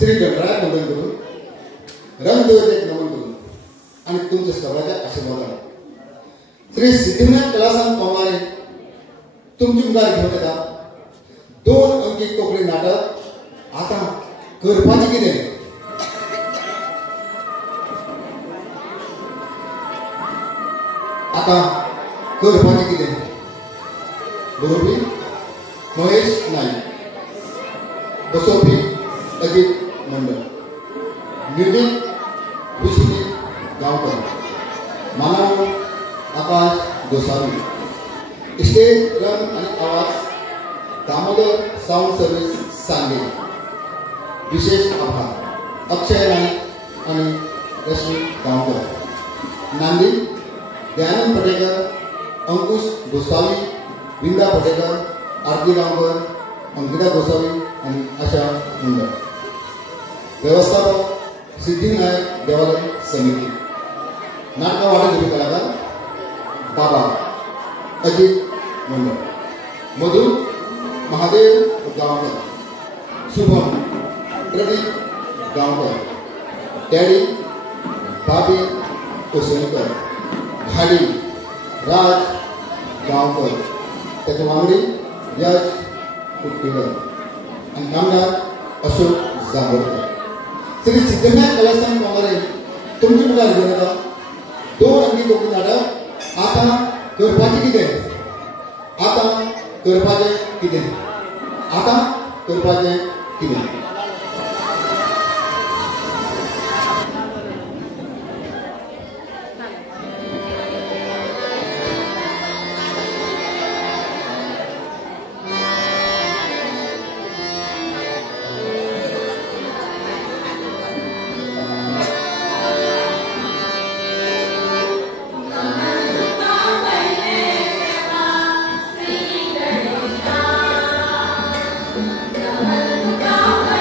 श्री गणरायात वंदन करून रणदेवतेक नमन करून आणि तुमच्या सगळ्याच्या आशीर्वादान श्री सिद्धिविनायक कला संघ पंगारे तुमची मुखार घेऊन येता 2 अंकी कोंकणी नाटक आता करपाचें कितें आता करपाचें कितें बरोवपी महेश नाईक बसोवपी अजित मंडल म्युझिक विश्वजीत गांवकर मानव आकाश गोसावी स्टेज रंग आणि आवाज दामोदर साऊंड सर्व्हिस सांगे विशेष आभार अक्षय नाईक आणि रश्मी गांवकर नांदी दयानंद पटेकर अंकुश गोसावी विंदा पटेकर आरती गांवकर अंकिता गोसावी आणि आशा मुंडे व्यवस्थापक सिद्धिविनायक देवालय समिती नाटक वाटप घेवपी कलाकार बाबा अजित मंडळ मधु महादेव गांवकर शुभम प्रदीप गांवकर डॅडी बाबी कोसणकर घाडी राज गांवकर त्याच्या वांगडी यश कुट्टीकर आणि नामदार अशोक जांभोळकर श्री सिद्धिविनायक कला संघ पंगारे तुमची मुखार घेऊन येता 2 अंकी कोंकणी नाटक आता करपाचें कितें आता करपाचें कितें आता करपाचें कितें Come on.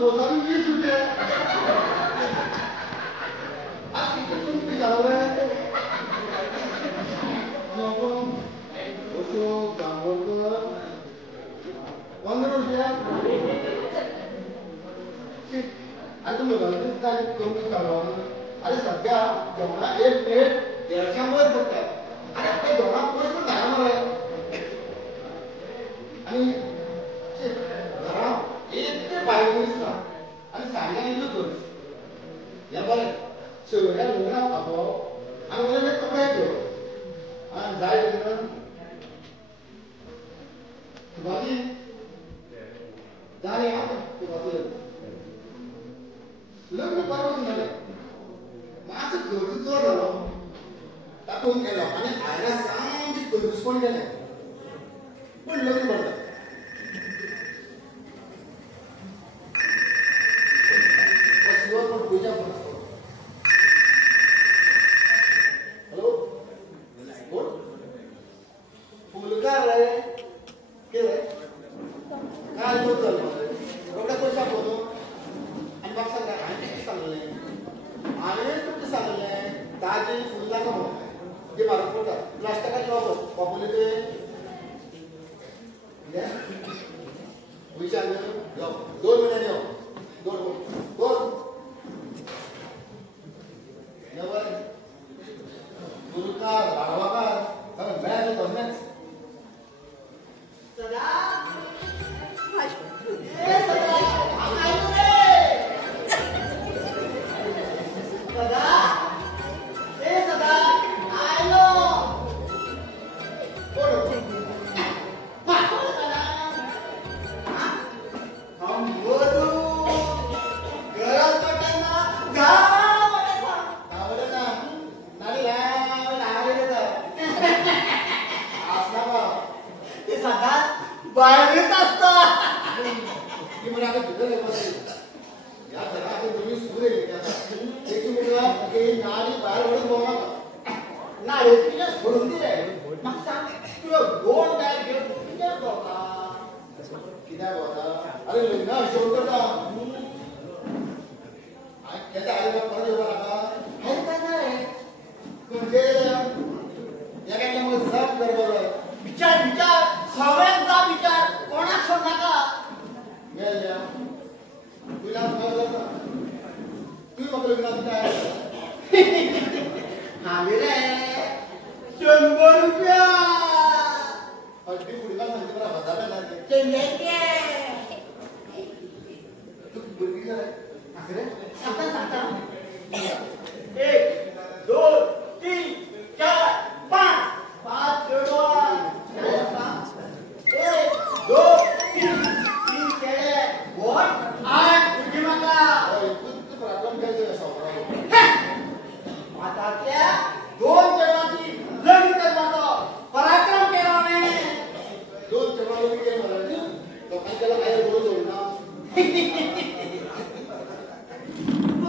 बोलणार 20 रुपये आज किती तुम्ही झालं नको अशोक गांवकर 15 रुपये आणि तुम्ही घालून काय करून काढवा अरे सध्या जेवणा एक प्लेट 150 रुपये अरे ते जेवणा पुढे पण झाला मला आणि घरात इतके पाहिजे दिसला आणि सांगायला होतं या बरं शेवट्या लोकांना अभाव आणि मला कपडे घेऊ आणि जायचं बाकी झाले लग्न परवाच झालं माझं घरचं जोड झालं टाकून गेलो आणि आयला सांगी कंजूस पण गेले पण लग्न पडलं शिवाय पण पूजा पण हॅलो कोण फुलकार रे के रे काय बोलतो एवढा पैसा बोलतो आणि मग सांगा आणि किती सांगले आणि किती सांगले ताजी फुलला का म्हणून जे मारून पडतात प्लास्टिकाचे वापरले ते विचार 2 महिन्याने येऊ 2 गुरुकार भाडवाकार मॅच होतो मॅच बाहेरच असतात की मला आता तिथं या घरात तुम्ही सुरू एक मुलगा की नाडी बाहेर ओढून बोला नाडी तिला सोडून दिले मग सांग तुला 2 बॅग घेऊन किती बोला किती बोला अरे लग्न शेवट करता त्याच्या आई बाप परत येऊ नका हे काय नाही म्हणजे या काय मग सब बरोबर विचार सगळ्यांचा विचार कोणाच सोड नका गेल्या तुला करता तू मग लग्न काय आले रे 100 रुपया अगदी पुढे का म्हणते बरं हजार लागले चेंगे तू बोलली का रे सांगता 1 2 3 4 5 5 जोडवा 1 2 3 केले 8 तुझी मागा तू प्रॉब्लेम काय झाला सावरा आता त्या 2 जणांची लग्न करतो पराक्रम केला मी 2 जणांनी केलं मला लोकांना काय बोलू जोडना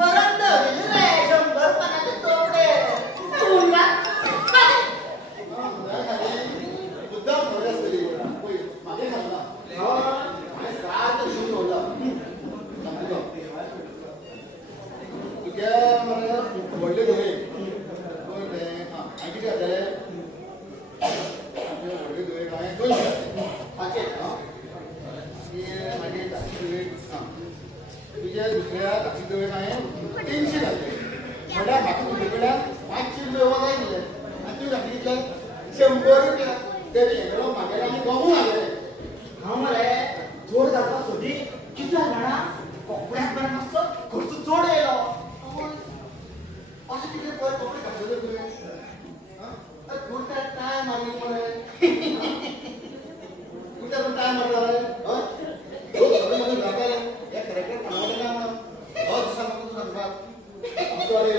वरंद रे 100 पानाचे तोडे तुला मुद्दाम थोड्याच तरी मागे खाल्ला आणि सात शिवून होता तुझ्या मला वडले धोरे आणखी काय झाले वडले धोरे काय 2 पाचे माझे तुझ्या दुसऱ्या ताकी धोरे काय 300 झाले मला बाकी दुसऱ्या 500 रुपये वजा दिले आणि तू सांगितलं 100 रुपये तरी एवढं मागायला मी गहू आले हा मला जोड जाता सोडी किती झाला कपड्यात पण मस्त खर्च जोड यायला असं किती कपडे घातले तुम्ही हा कुठे काय मारली मला कुठे पण काय मारला रे मध्ये जाताय या करेक्टर बनवले ना बहुत सांगतो तू सांगतात सॉरी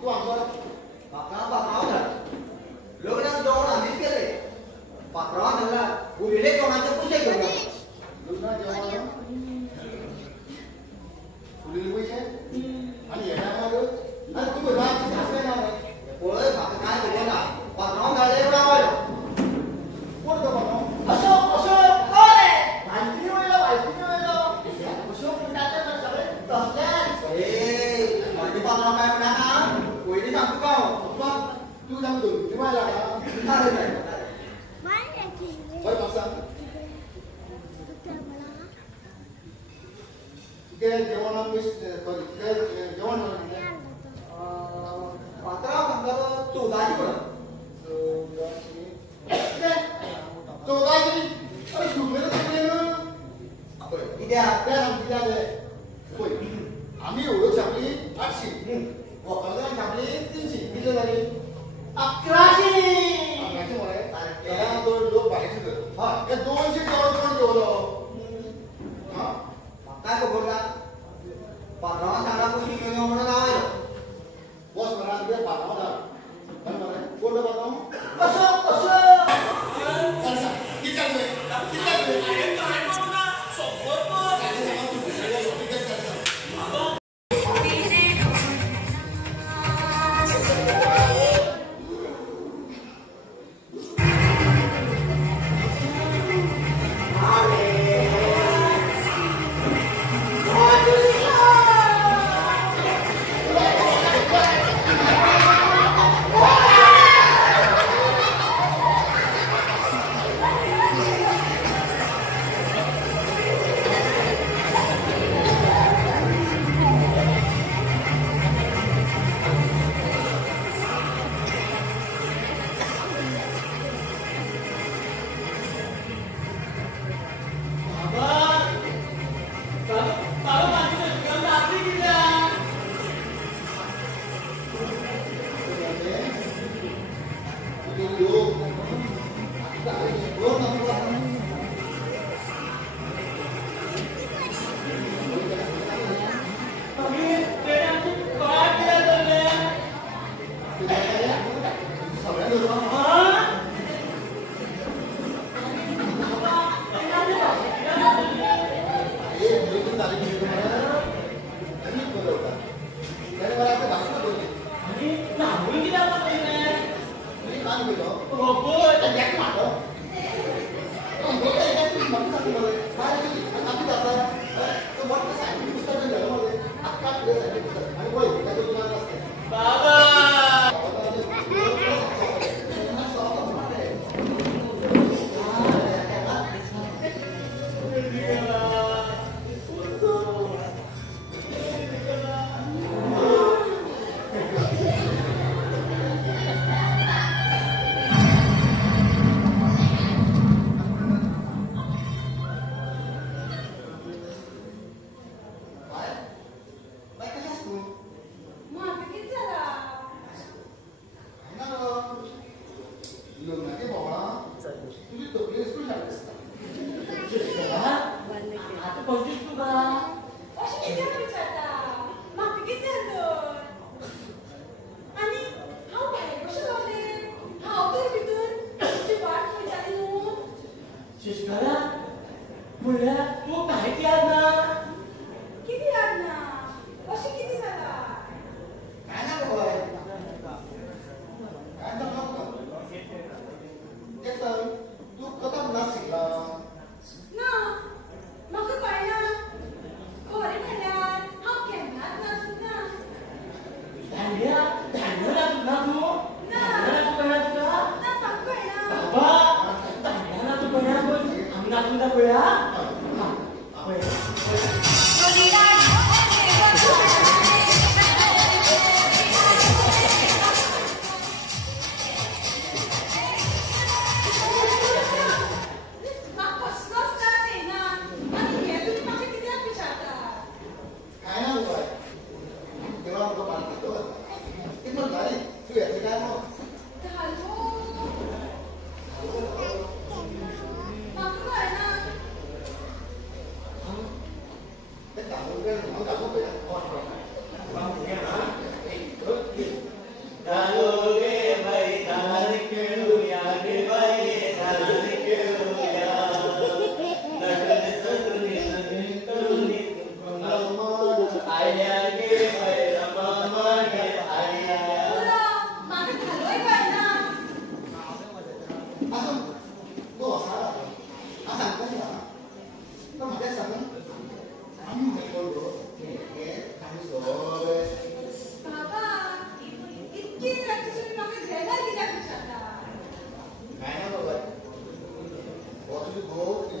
तू आमचा बाका बाका सांग जेवण जेवण पात्रा सांगता 14ची पडत 14ची अरे सुटलेलं कित्या त्या सांग कित्या पळय आम्ही एवढं छापली 800 वखलदान छापली 300 किती झाली 1100 मरे त्याला दोन लोक बाहेरचे तर हा त्या 200 जेवण जेवलो हा काय खबर ना पात्रावा सांगा कोणी घेऊन येऊ म्हणून आवाय बॉस म्हणा तुझ्या पात्रावा जा पण मरे कोण पात्रावा कसं किती चालू आहे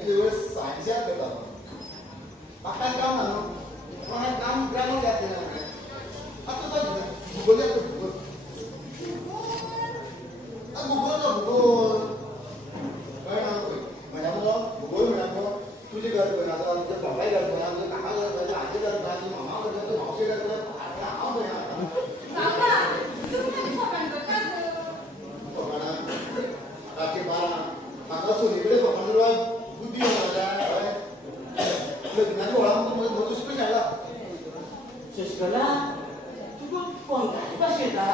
तुझे वेळेस सायन्सात करता बाका काम ना पण काम ग्रामर जाते ना आता तो भूगोल आहे भूगोल भूगोल काय ना म्हणा भूगोल म्हणा तुझे घर पण आता आमच्या बाबाई घर पण आमच्या काका घर पण आजी घर पण आजी मामा घर पण मावशी घर पण नाव पण काका तुम्ही सकाळी करता कोणा रात्री 12 आता सोनीकडे कोणाला बुद्धी होणार आहे लग्नाच्या ओळामध्ये मला नोटीस पण आला शशिकला तू कोणत्या भाषेचा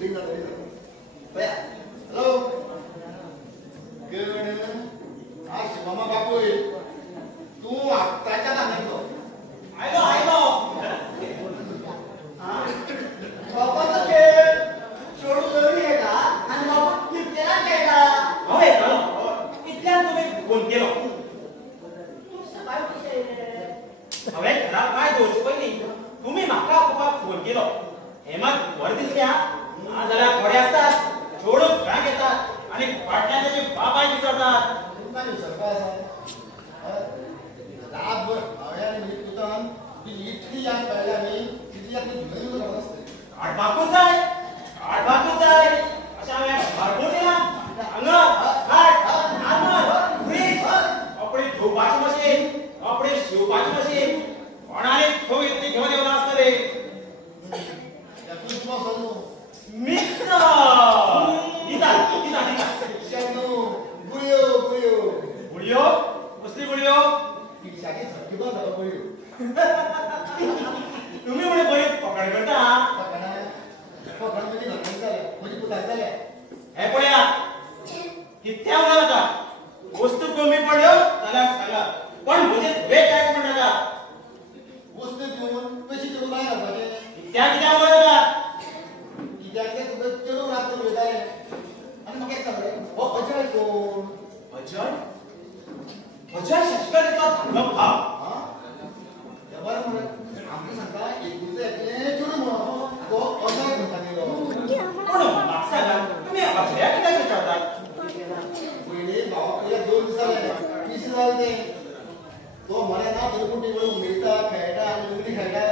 रिंग जाता बया हॅलो गण आज मामा बापूय तू आत्ताच्या सांगितलं आयलो बापाचा खेळ सोडून जरी येता आणि बाबा कितक्याला खेळता हो येतो इतल्यान तुम्ही फोन केलो तू सकाळी कशे येले हवे घरात काय दोष पयली तुम्ही म्हाका पप्पाक फोन केलो हेमात वर दिसल्या आज जाल्यार थोडे असतात सोडून घराक येतात आणि फाटल्यान त्याचे बाबाय विसरतात तुमका विसरपा रातभर हांवें न्ही तुतान ती इतली याद कळ्ळ्या न्ही तितली याद ती घेवन घरात असते आडबाकूच जाय अशा हांवें भरपूर दिला हांगर खाट आंगण फ्रीज कपडे धुवपाची मशीन कपडे शिवपाची मशीन कोणाने खंय येतली घेवन येवना आसतले यातून तूं असो न्हू मिक्स दिता शेणू गुळयो गुळयो कसली गुळयो पिशाची झटकी बंद जाता गुळयो तुम्ही म्हणे बरी पकड करता पकड म्हणजे घरकाम जालें म्हणजे पुताक जालें हे पळया कित्या उडा नका वस्तू कमी पडल्यो जाल्यार सांगा पण म्हजे वेट टॅक्स म्हणटा वस्तू घेवन पयशे चेडूं काय घालपाचें कित्या उडा नका कित्याक ते तुका चेडूं रात उलयताले आनी म्हाका एक सांगलें हो अजय कोण अजय शशिकलेचा धाकलो भाव हा हे बरें म्हणून आमकां सांगता एकूच एकलें चेडूं म्हणून तो अजय म्हणटा गेलो पण म्हाका सांगा तुम्ही अजया कित्याक विचारतात पयलीं भावाक पयल्या 2 दीस जाले पीस जाले ते तो म्हणे ना तिरुपुटी वळून उलयता खेळटा आनी लंगडी खेळटा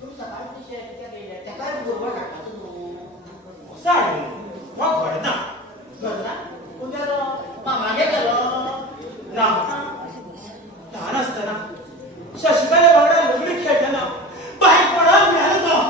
तू सकाळी कशे कित्याक येले तेकाय बरोबर हाडटाचो न्हू साड हो घडना घरना कोण गेलो मामागे गेलो ना ल्हान आसतना शशिकले वांगडा लंगडी खेळटना बायक पडून मेलो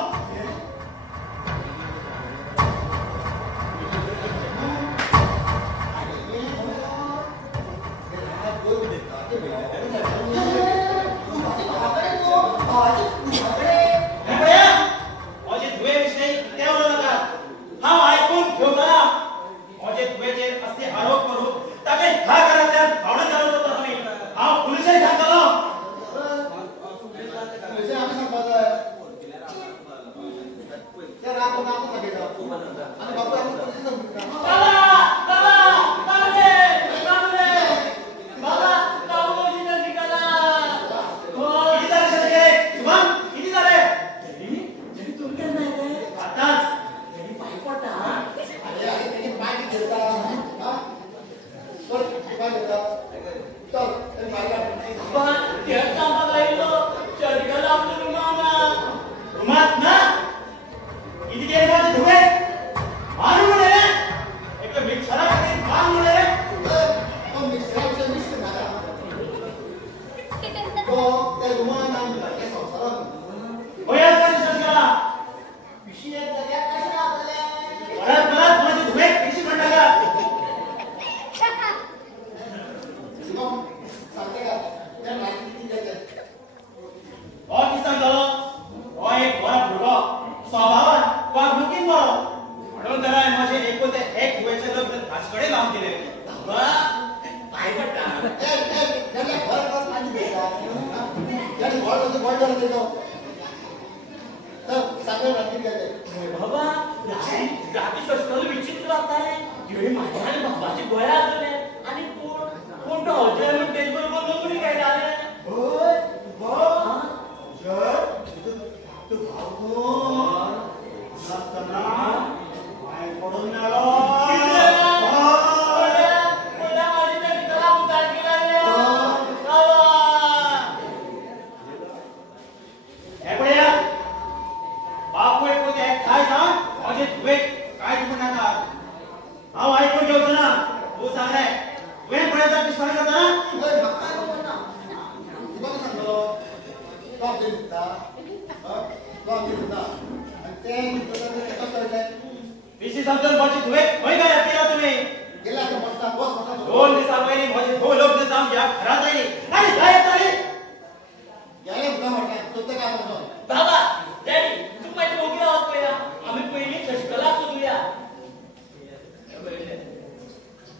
तो तुमचं काय म्हणतो बाबा डॅडी तू माझी ओगी राहत पहिला आम्ही पहिली शशिकला शोधूया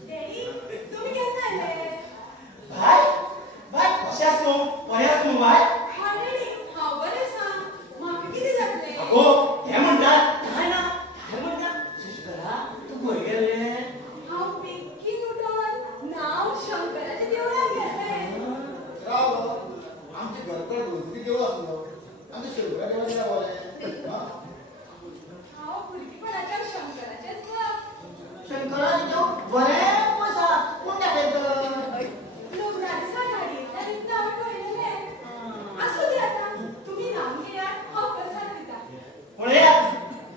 डॅडी तुम्ही केन्ना आले भाई भाई कशास नो बऱ्याच नो भाई हा डॅडी हांव बरें आसा म्हाका कितें जातलें अगो हे म्हणतात काय ना काय म्हणतात शशिकला तू खंय गेले हांव बेगीन उठोन नांव शंकराच्या देवळान गेलें राव आमचे घरकडे भोसरी देव आसलो आमचे शेवरा देवाचे रावले हांव भुरगेपणाच्यान शंकराचेच भक्त शंकराची देव बरें पयसा कोण दाखयता लोक रातचा गाडयेंतल्यान एकदां हांवें पळयलें आसूं दे आतां तुमी नांव घेयात हांव प्रसाद दितां पळयात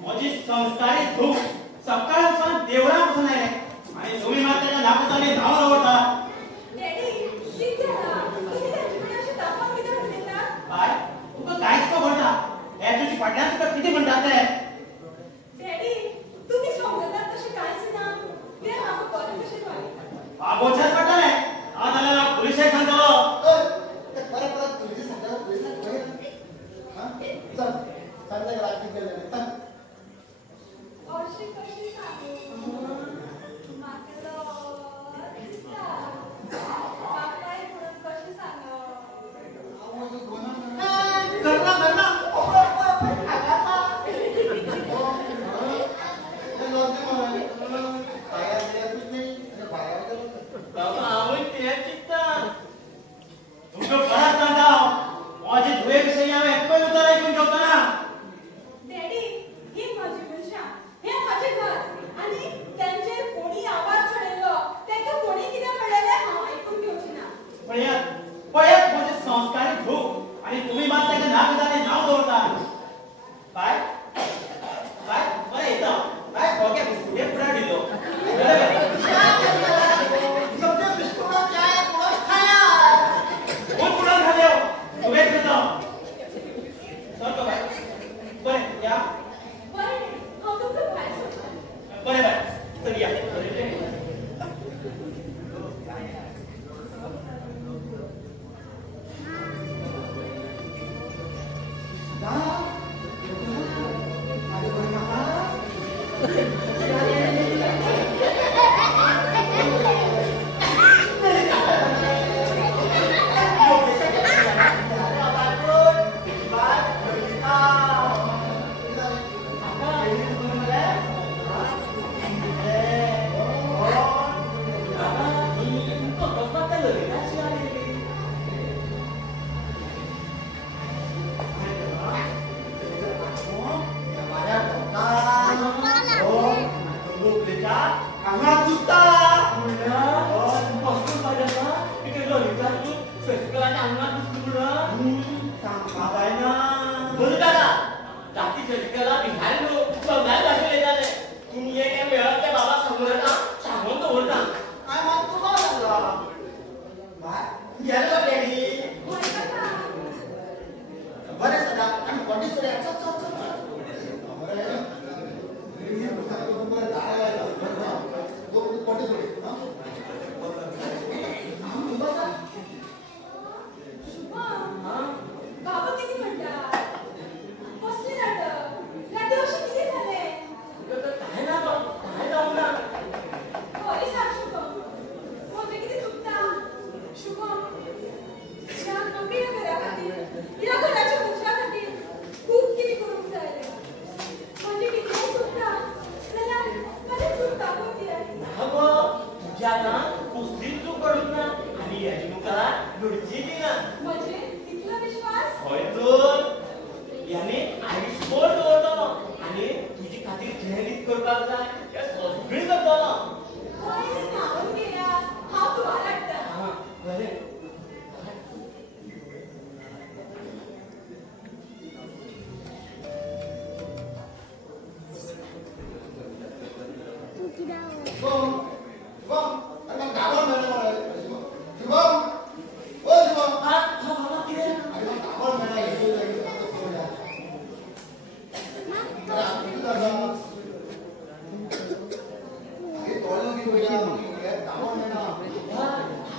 माझी संस्कारी धूप सकाळपासून देवळापासून आहे आणि तुम्ही मात्र त्याच्या नाकाने नाव लावता डॅडी कितें जालां तुमी तांचे कडेन अशें तापोवन कितें उलयतात काय तुका कांयच खबर ना हे तुजी फाटल्यान तुका कितें म्हणटात ते डॅडी तुम्ही समजतात तशें कांयच ना ते म्हाका बरें कशें कळटा बाबोच्याच पडटले हांव नाल्यार पुलिसाक सांगतलो परत परत तुझी सांगा चल सांगता रात्री गेले अशी कशी सांगू म्हाका लज दिसता बापाय म्हणून कशें सांगप करना बाबा हांवूय तेच चिंत्ता तुमकां परत सांगता माझे धुवे विशयी हांव एकूय उतर आयकून घेवतना डॅडी ही म्हजी मनशां हें म्हजें घर आनी तांचेर कोणी आवाज चडयलो तांकां कोणी कितें म्हणलेलें हांव आयकून घेवचें ना पळयात पळयात माझे संस्कारी धूप आणि तुम्ही मात्र त्याच्या नाकाने नाव दवरता काय काय बरं येता काय ओके बिस्कुटे पुढे दिलो सगळे बिस्कुट चाय पुढं खाया कोण पुढे खाल्यो तुम्ही घेता सरतो बाय बरं या बरें हांव तुमकां भायर सोडटां बरें बाय चल या बाबा किती म्हणतात कसली नाटक राती अशें कितें जालें काय ना काय जाऊ ना खरें सांग शुभम म्हजें कितें चुकता शुभम ह्या घरा खातीर ह्या घराच्या मनशा खातीर खूब कितें करूंक जाय म्हणजे कितेंय चुकता जाल्यार कशें चुकता पूण कितें अगो तुझ्या ना कसलीच चूक घडूंक ना आणि याची मुखार घडची ना म्हणजे इतलो विश्वास हय तर याने आयुष्यभर दवरतलो आणि तुझी खातीर जे रीत करपाक जाय ते सगळी करतलो पयलीं न्हांवून घेयात हांव तुवार हाडटां हां बरें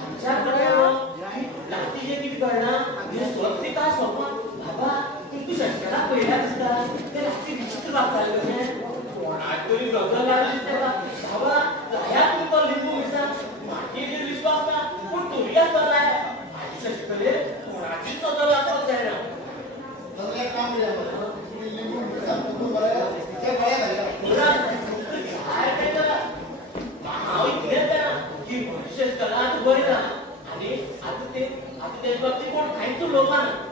आमच्याकडे लागती जे कितें करना हे स्वत काय सोपा बाबा पहिला दिसता ते रात्री विचित्र वागताले कोणाक तरी गजल लागली तेका बाबा ह्या तुमको लिंबू मिसा मातीचेर विश्वास ना पूण तुरी आसता जाय आयुश्य शिकले कोणाची गजल लागपाक जायना जाल्यार एक काम करया तुम्ही लिंबू मिरसांग तुमको बरें ते बरें घालया काय केलं हांव इतलेंच जाणा की मनुष्य कला बरी ना आनी आता ते बाबतीत कोण कांयच उलोवपाना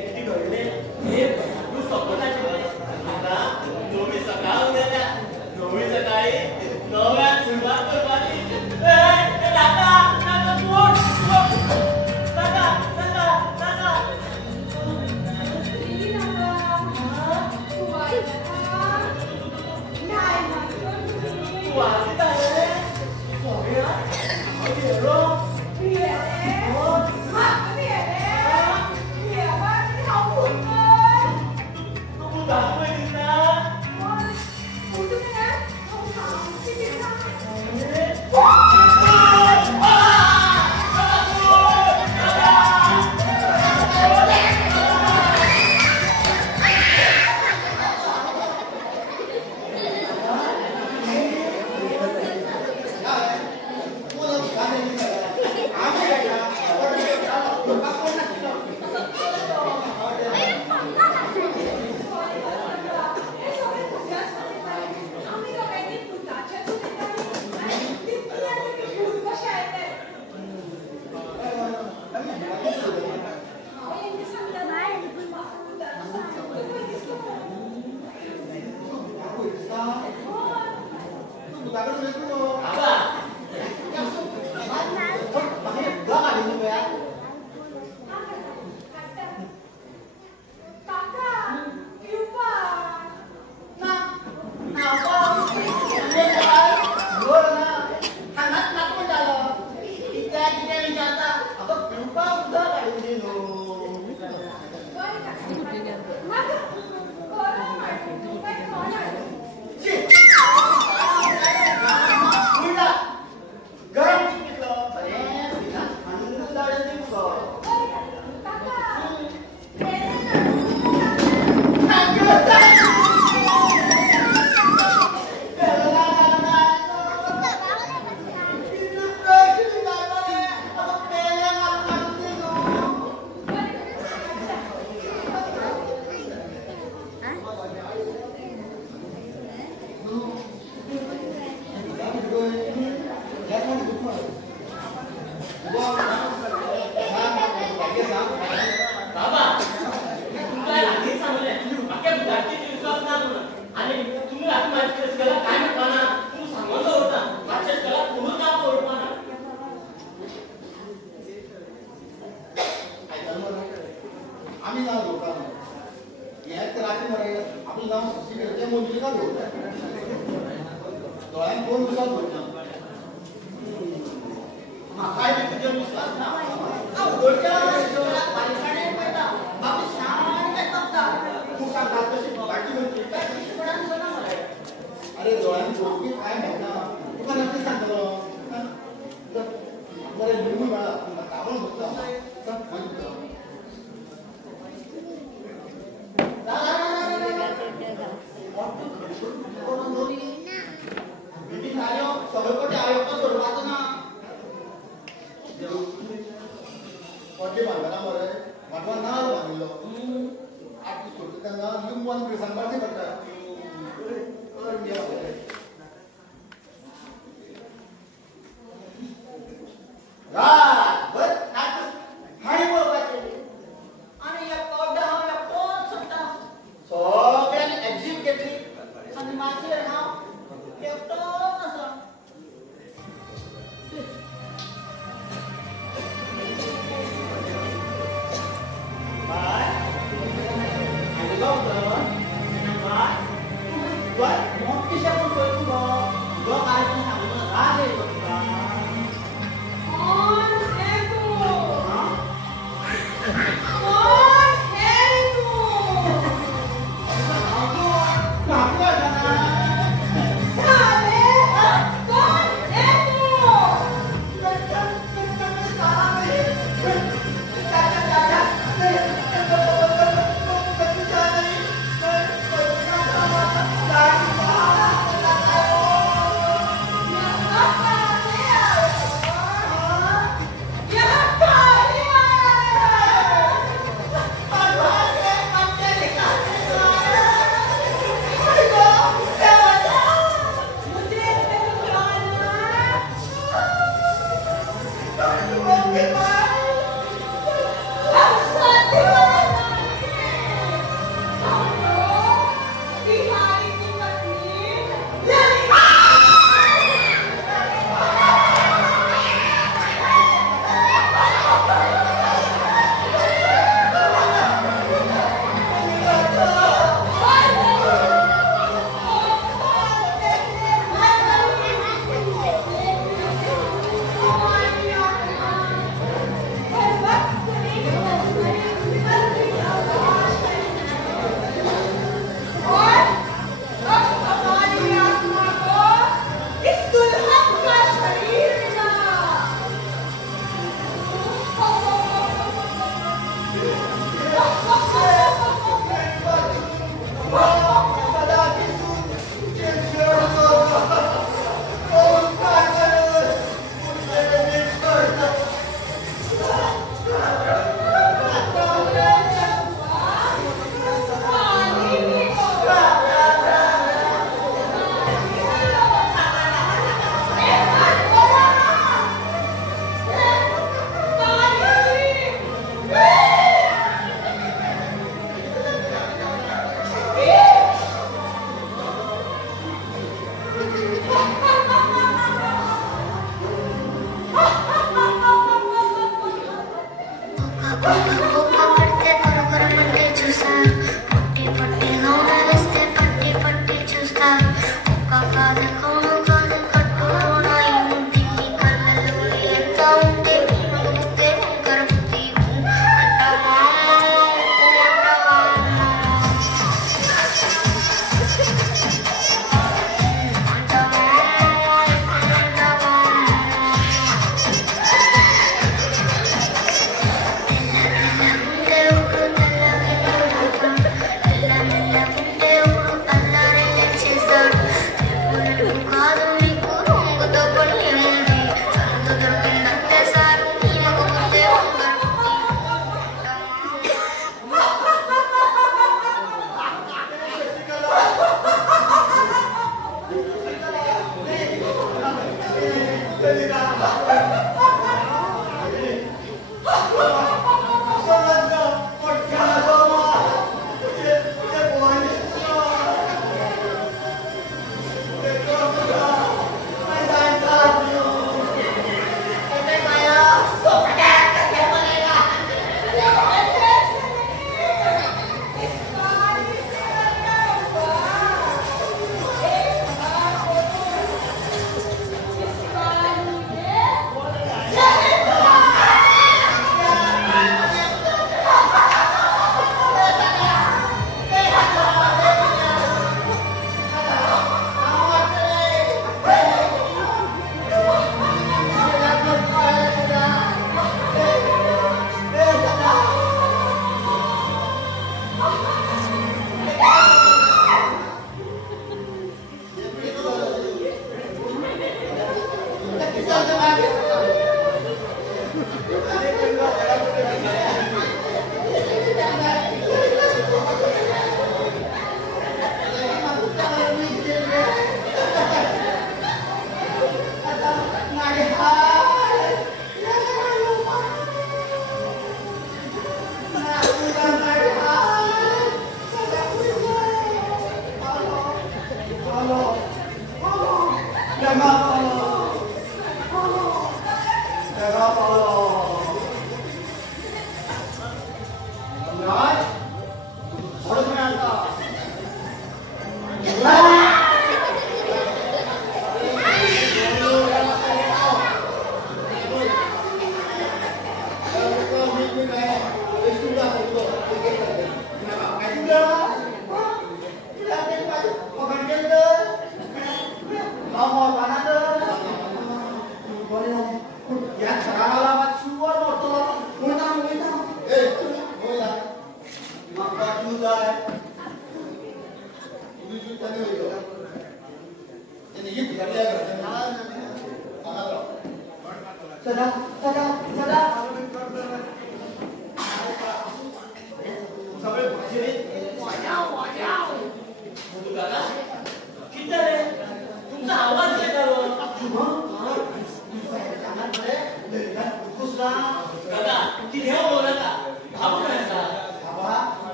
किती घडले हे तू सपोर्ट आता नवी सकाळ उद्या नवी सकाळी नव्यान सुरुवात करपाची Oh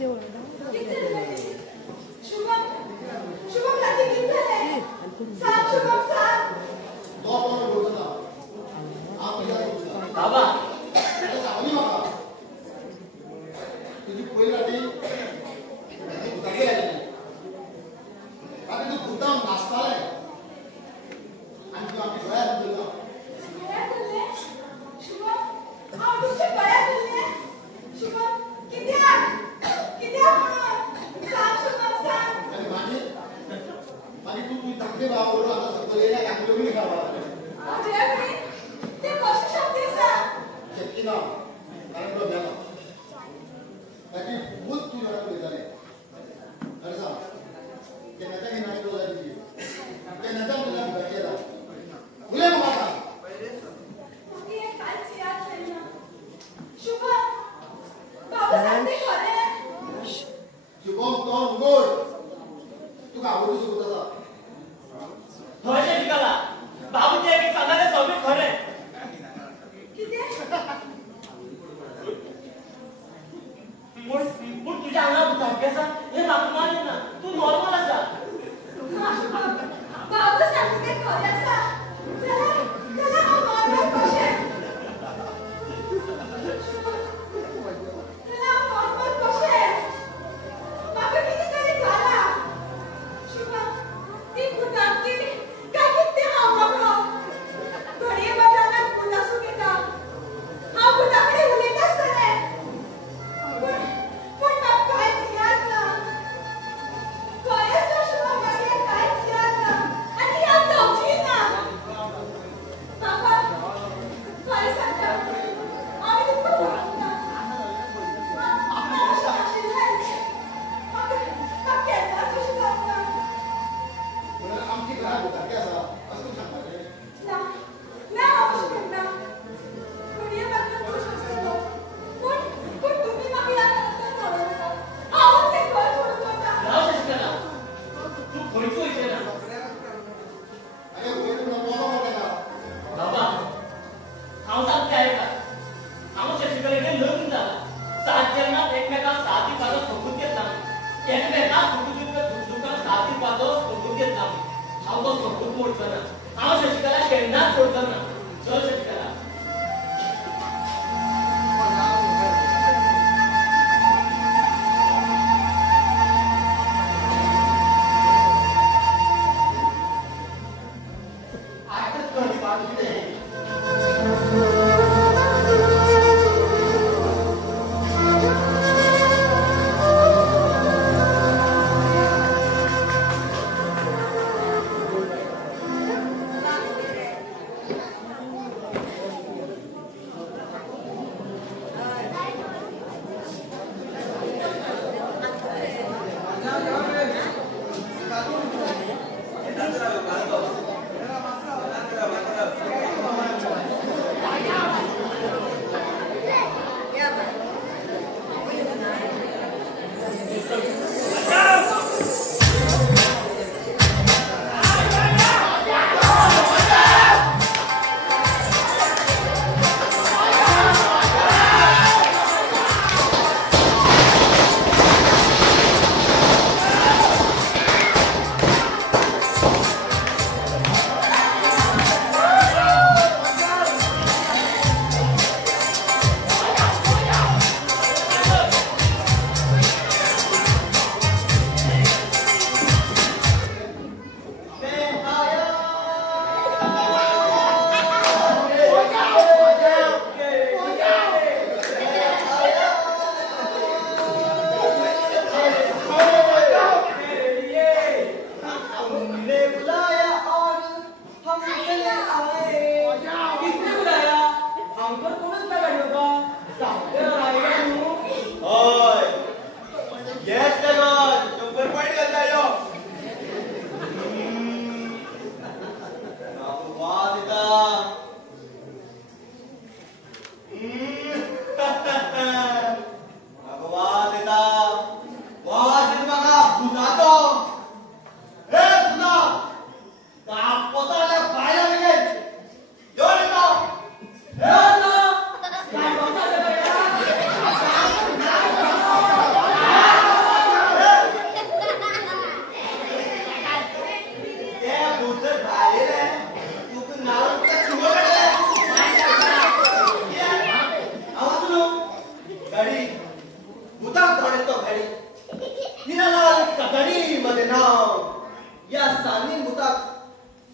देवळा तुझी पहिली रात्री भुताची आलेली आता तू भुताम नाचतालाय आणि तू आमची गळ्यात बोलला गळ्यात बोलले शुभम हा तुझ्या गळ्यात बोलले शुभम किती सांग शुभम सांग आणि माझी तू धाकटे बाबा आता सगळं लागलो मी खावा अजय ते कशी शक्य सांग शक्य ना कारण तो द्यावा ताकि बहुत तू जरा तो इधर है अर्जा के नता की नाच तो जाती है के नता मुझे बच्चे दा बोले माता मग ये काहीच याद नाही ना शुभम बाबा सांगते खरे शुभम तो गोड तू का आवडू शकतो तसा होय शिकाला बाबूचे एक सांगायला सगळे खरे किती पण तुझ्या अंगात धक्क्याचा हे राजकुमार ना तू नॉर्मल असा बाबा सांगते खरे असा चला हा नॉर्मल कसे चला नॉर्मल कसे बाबा किती तरी झाला शुभम ती भूतांची काय किती हा बघा घडी बघायला पुन्हा सुकेता हा भूताकडे उलेत असताना पण काय याद ना कायच शुभम काय याद ना आणि याद जाऊची ना बाबा काय सांगता आम्ही खूप बोलतो आम्हाला शास्त्री जायचे मग केला कशी करता म्हणजे आमची घरात होता की असा असं तू सांगता रे ना आवश्यक ना घडी बघणं खुश असतो पण तुम्ही मग यानंतर नव्हता आवाज एक घर सोडत होता राव शिकाला तू खोलतो इथे ना अरे होय तुला बोला होता का बाबा हाव सांगते आहे का आम्हा शिकायला लग्न झाला 7 जणांना एकमेकांना साथी पादो सोबत घेतला एकमेकांना सुखदुःखात साथी पादो सोबत घेतला हाव तो सोबत मोडताना आम्हा शिकायला केंद्रात सोडताना चल शिकायला आता कधी बाजू दे नाव या सानी मुताक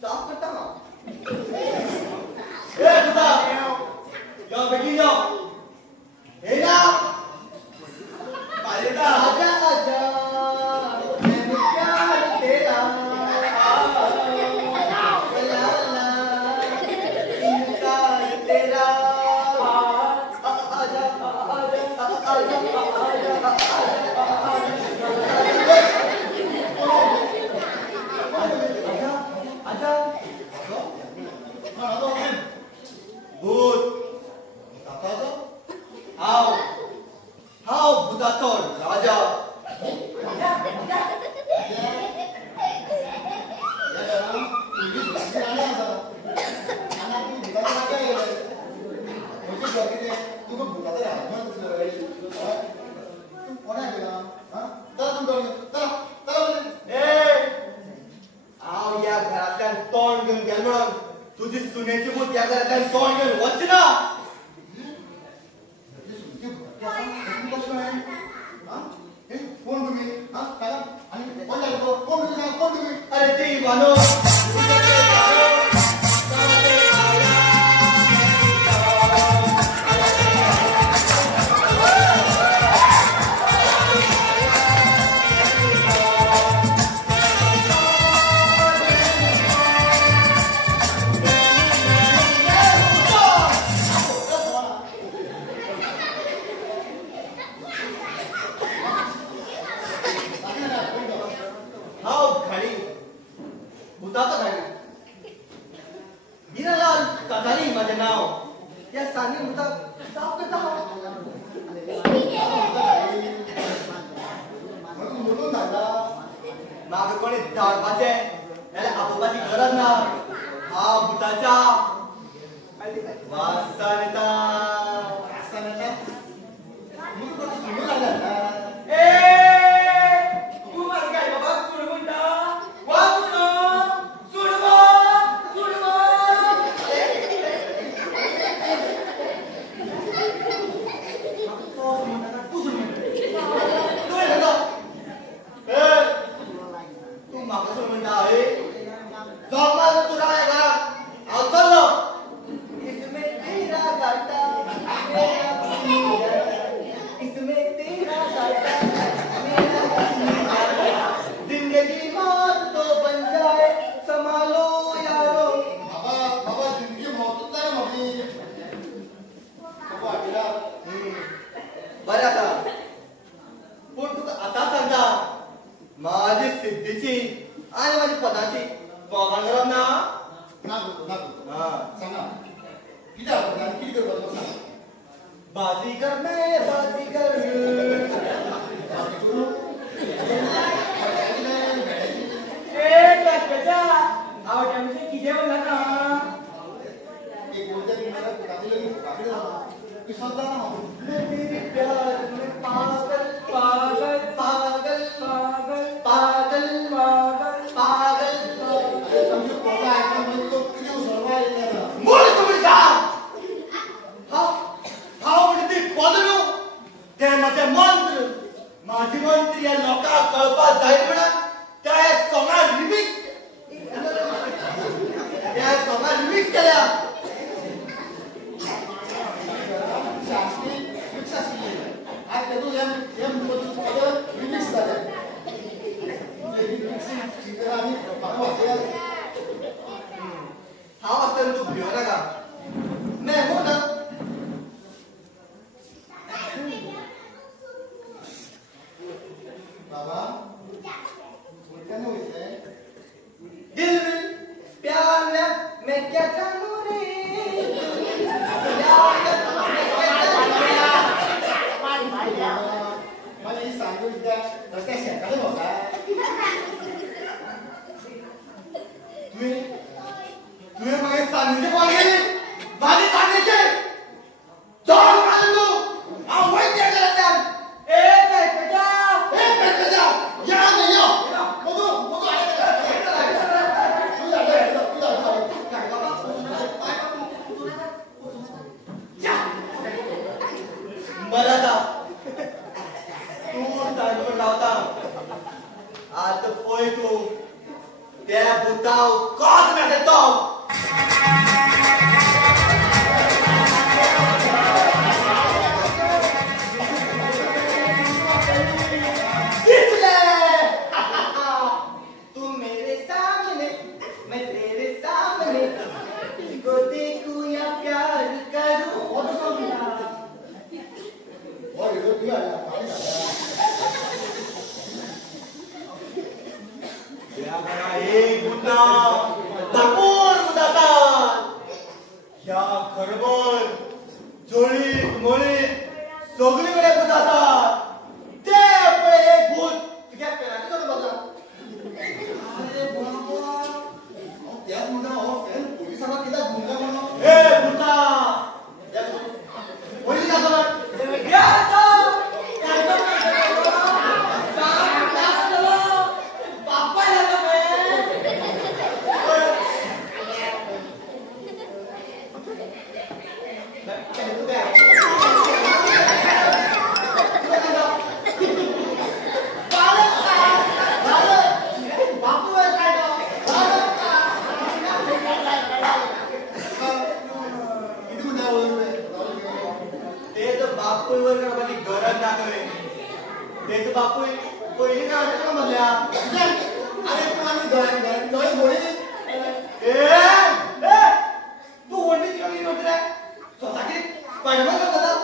साफ करता ना मुता या बेटी यो हे ना आजा आजा मैंने प्यार तेरा इनकार तेरा आजा भूत हाव भूताचो राजा हाव या घरातल्यान तोंड घेऊन गेल म्हणून तुझी सुनेची भूत या घरातल्यान तोंड घेऊन वचना अरे ते इवानो मागे कोणी धाडपाचे नाल्यार आपोवपाची गरज ना हा भुताच्या वासान येता तू माझं काय बाबा सोड म्हणटा वा सोड तू म्हाका सोड म्हणटा अरे जोमाल तू राय घरात हांव चल्लो इसमें तेरा घाटा इसमें तेरा घाटा जिंदगी मौत तो बन जाए संभालो यारो बाबा जिंदगी मौत आहे मम्मी बाबा बरं आता पण तुका आता सांगता माझी सिद्धीची आणि माझी पदाची दोगां करप ना सांगा किती करतो सांगा बाजीगर में बाजीगर किती म्हणला ना एक मेरे प्यार में पागल पागल पागल पागल पागल पागल पागल मोड तुम्ही हांव म्हणटा ती बदलू ते माझे मंत्र माझी मंत्र या लोकांक कळपाक जाय म्हणून त्या सोंगाक रिमिक्स केल्या हांव आसतना तूं भियो नाका मैं हूं ना बाबा दिल प्यार मैं क्या जानू रे मला ही सांगू द्या रस्त्या शेकाले बघा तुझे मागे सांगण्याचे कोण गेले माझे सांगण्याचे दोन मारून तू हा वैद्य करतात ए पेटजा या नाही यो बघू मला आता तू सांगून लावता आता पळय तू त्या भुताव कॉज मेळटा तो सगळीकडे भूत असतात ते पळय एक भूत तुझ्या पेराचे जाऊन बघा अरे बाबा त्याच म्हणा पोलिसांना किती गुंडा म्हणून ए भूता पोलीस जातो या बापू पहिली काय वाटत म्हणल्या अरे तू आम्ही दोन घोडे तू ओढणी कमी होत रे स्वतःची पाठवत होता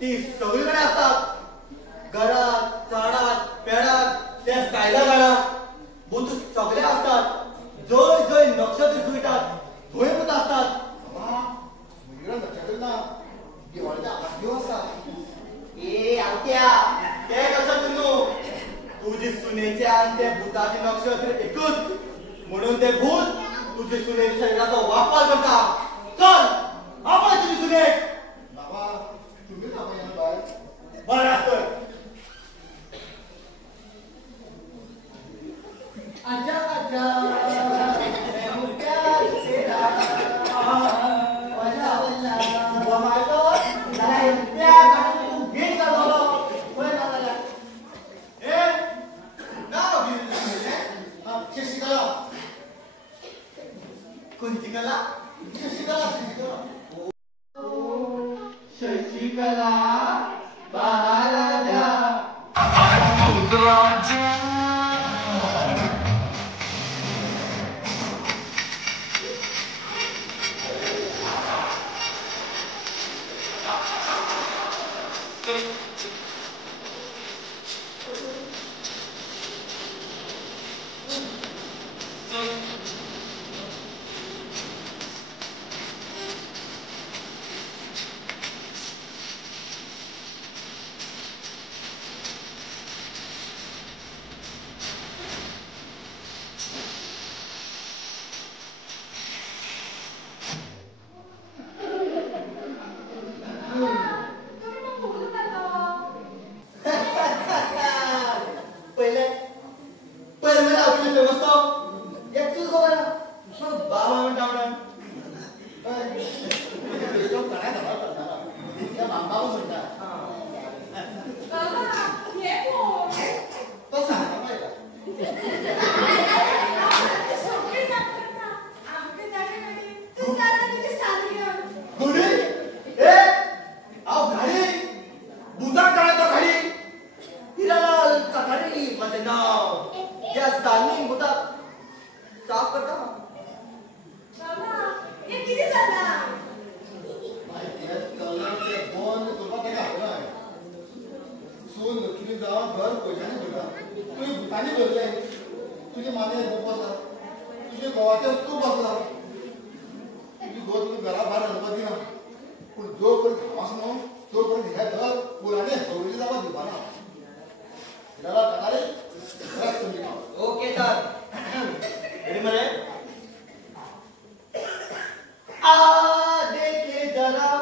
ती सगळीकडे असतात घरात झाडात पेडात त्या सायला झाडात भूत सगळे असतात जय जय नक्षत्र जुळतात धुळे भूत असतात नक्षत्र दिवाळीचा आठ दिवस ए आवत्या ते कसं तुझी सुनेचे आणि त्या भूताचे नक्षत्र एकच म्हणून ते भूत तुझे सुनेच्या शरीराचा वापर करतात चल आपण तुझी सुने बाबा तुम्ही बरं असतं आजा आजा कोणती कला शशिकला महाराजा तुझे माने बसला तुझे गोवाच्या तू बसला तुझी दोन घरा बाहेर गणपती ना पण जो पर्यंत खास न्हू तो पर्यंत ह्या घर पुराने हवळी जावा दिवाना त्याला टाकाले ओके सर रेडी म्हणे आ देखे जरा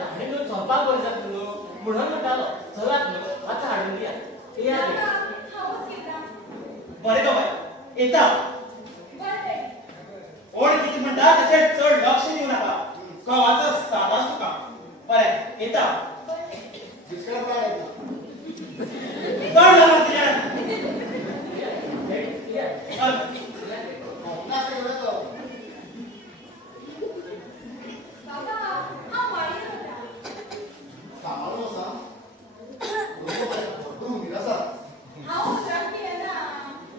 धाडे घेऊन झोपाक बरें जाता न्हू म्हणून म्हणटालो चलात न्हू आतां हाडून दिया हांवच घेता बरें गो बाय येता बरें ओड कितें म्हणटा ताचेर चड लक्ष दिवं नाका कवाचो सादास तुका बरें येता जिसकडे काय आहे? चड लागला तुज्यान नाका एवढं तो. बाबा हांव वाडीर वता सांभाळून वचा. भरपूर उमेद आसा. हांव उजराक येना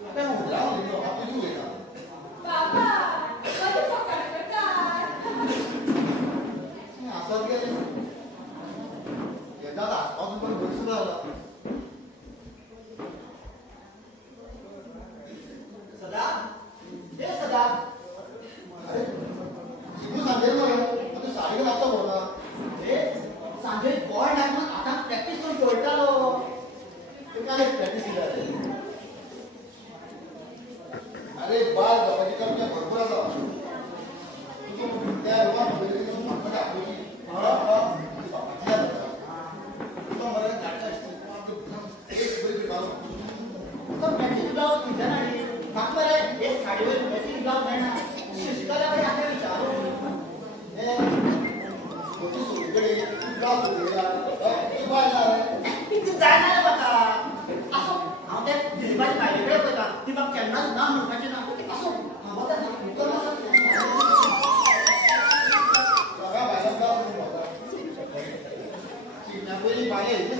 आतां उजराक न्ही, हातूंत उलयता. बाबा बरें सकाळ करतात आसात गेले. येतात आजपासून पण बरी सुद्धा आला. सदा हे सदा अरे तू सांगेल मरे तू साडी लागता बोलता. हे सांजे बॉय नाही म्हणून आता प्रॅक्टिस करून खेळटालो तू काय प्रॅक्टिस केली? अरे बाळ गप्पाची कमी भरपूर आसा. तू त्या रुमान म्हाका दाखोवची. बापाची याद जाता. तुका मरे धाडटा एक बरी पिटालो. तो मॅचिंग ब्लाउज तुझ्या नाडी म्हाका मरे हे साडीवर मॅचिंग ब्लाउज मेळना शिस्तला बी आता विचारू तू सोडीकडे ब्लाउज उलयला. तू बाय ना रे. तू जायना रे म्हाका असो हांव त्या दिलीपाची बायले कडेन पळयता ती म्हाका केन्नाच ना म्हणपाचें ना असो हांव आतां सगळा भायला ब्लाउज उलयता. शिगम्या पयलीं बाये हेजे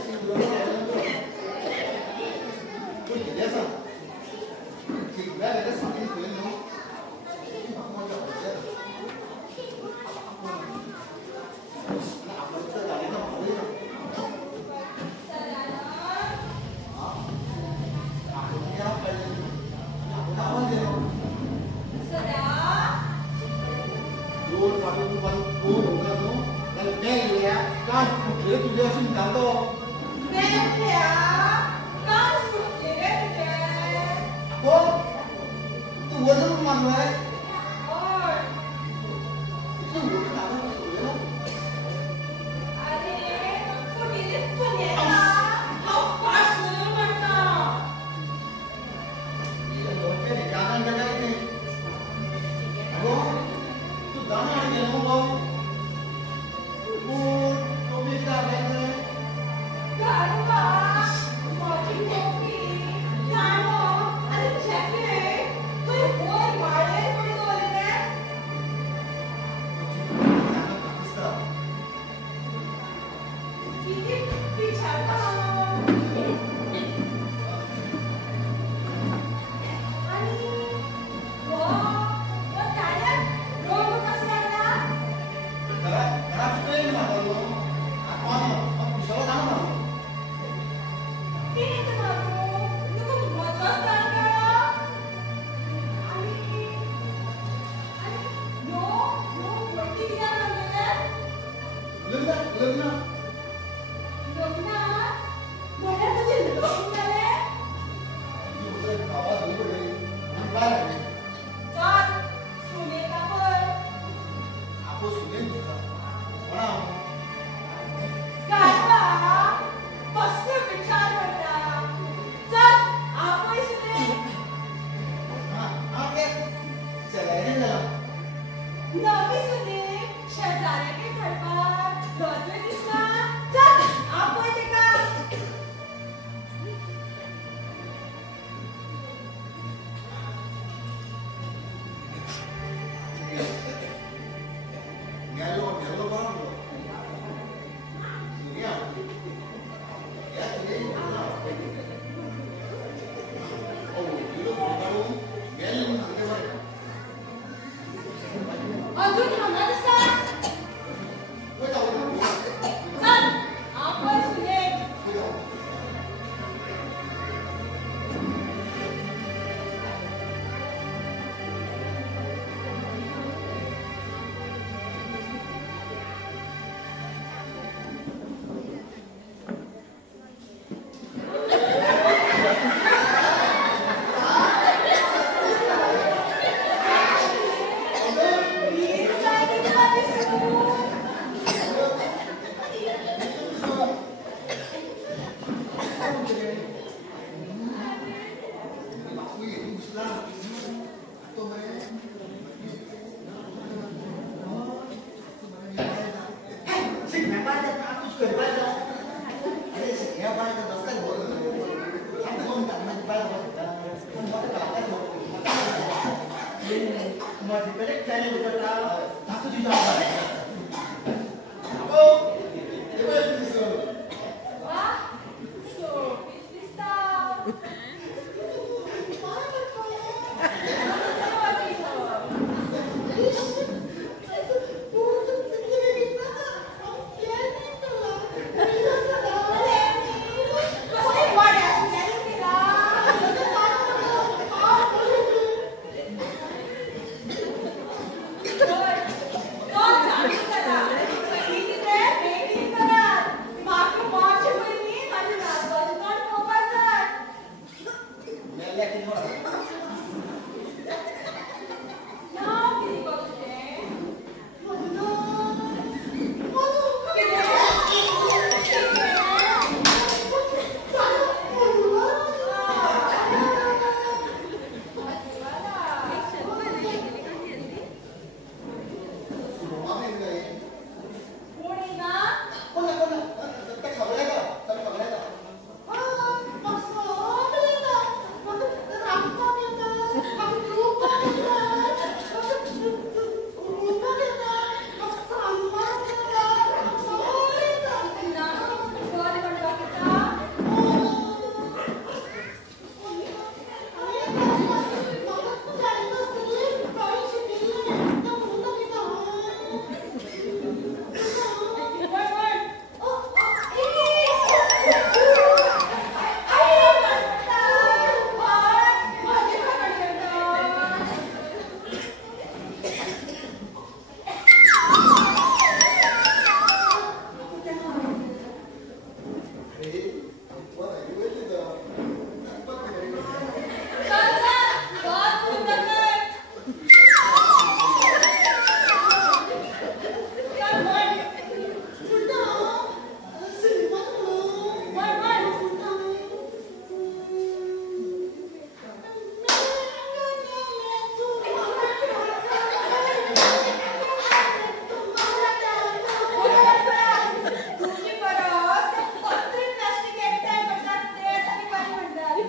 पूण कितें आसा शिगम्या गेले साडी पळय न्हू म्हाका मजा पडटा. आपण तर गाडयेन मारयना. दोन फाटून कोण होता न्हू जाल्यार बॅग येया कान फुटले तुजे अशें म्हणटालो तो. तू वजन मारलोय. तू वजन मारलो सोडलो. हे लोके रिकाम्यान गेल्या कितें? अगो तू दाना हाडून गेलो मुगो. पूण तो बेजार जालें. लग्न आवाज होई पडले आनी काय आपो सुनेन कोणा माझी कलेक्ट झाले होता तुझी जबाबदारी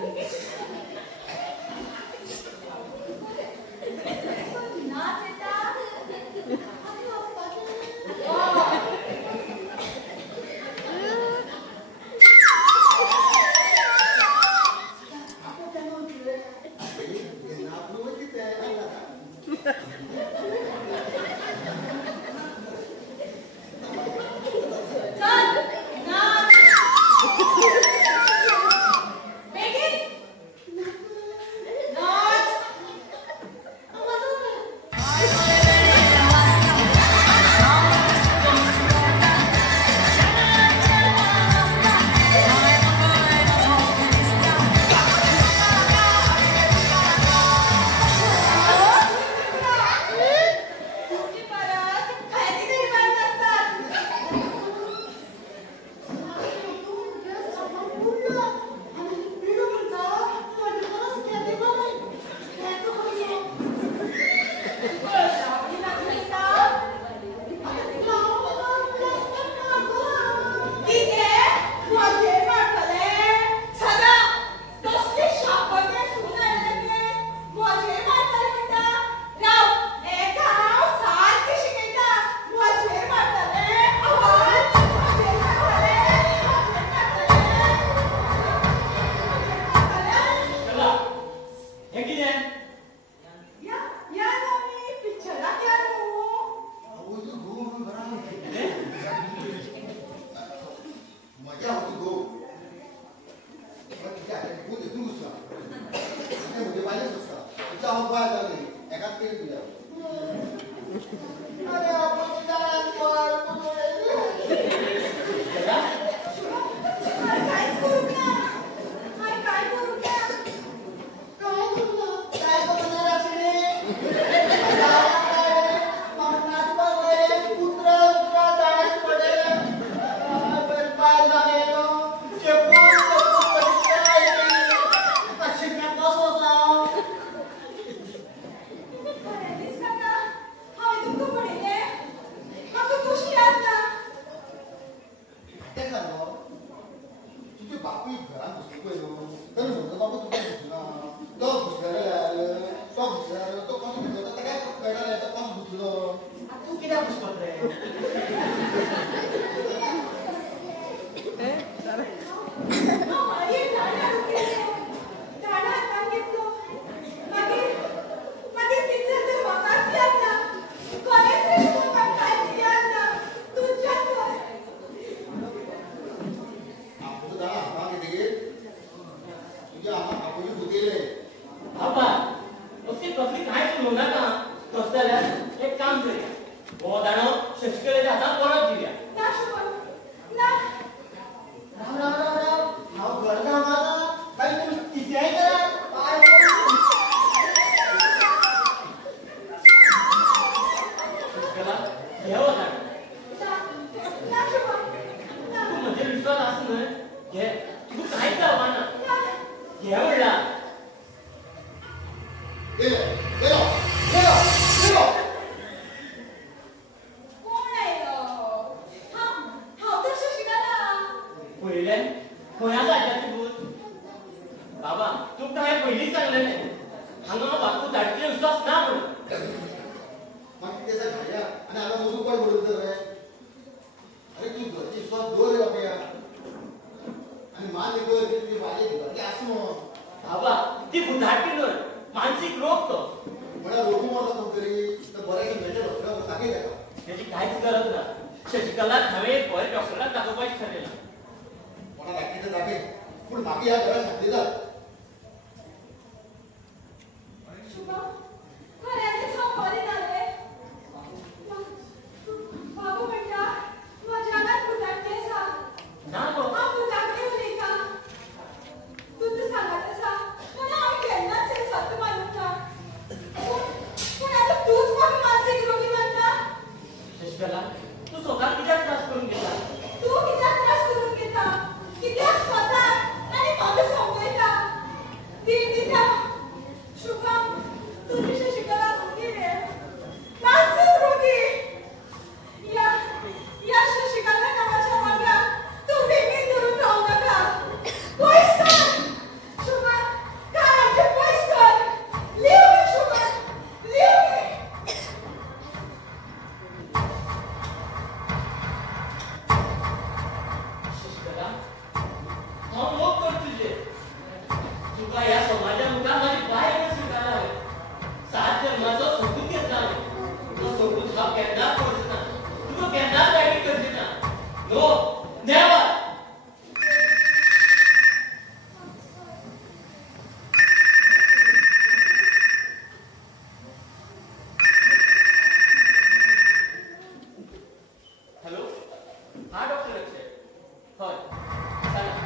This गेलो गेलो गेलो गेलो कोण आहे हा तर शशिकला पहिले कोणा जायचं भूत बाबा तू काय पहिलीच चांगलं नाही हांगा बापू धाडचे विश्वास ना म्हणून मग त्याचा खाया आणि आला मुजू पण बोलत रे अरे तू घरची विश्वास दोर रे बापया आणि मान निघो की माझे घरचे असं बाबा ती बुधाटी नर मानसिक रोग तो मला रोगू मारता तरी तर बरं की मेंटल डॉक्टर सांगे का त्याची काहीच गरज ना शशिकला हवे बरे डॉक्टरला दाखवायच ठरलेला कोणा दाखवायचं दाखे पण बाकी या घरात सांगते जा शुभम खऱ्यानेच हा बरे झाले बाबू म्हणला माझ्या अंगात भुताटले सा ना गो हा भुताटले होते का तू तर सांगत असा मला आम्ही खेळणारच आहे सत्य मानून का पण आता तूच मला मानसिक रोगी म्हणता शशिकला तू स्वतः किती त्रास करून घेतला तू किती त्रास करून घेता किती स्वतः आणि मला समजायचा तिथा शुभम तुझी शशिकला रोगी रे मानसिक रोगी या शशिकला नावाच्या मागं तू वेगळी धरून राहू नका पैस कर शुभम काय आमचे पैस कर leave me Shubham leave me Shashikala हा लोक कर तुझे तुका या समाजामुळे माझी बाहेर स्वीकारला आहे 7 जन्माचा सोबत घेतला तो सोबत हा केंद्रात पोहोचला तू केंद्रात काय करते ना नो नेवर हॅलो हा डॉक्टर अक्षय होय चला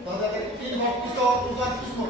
Dadah, ini mau pisau, tujuan pisau.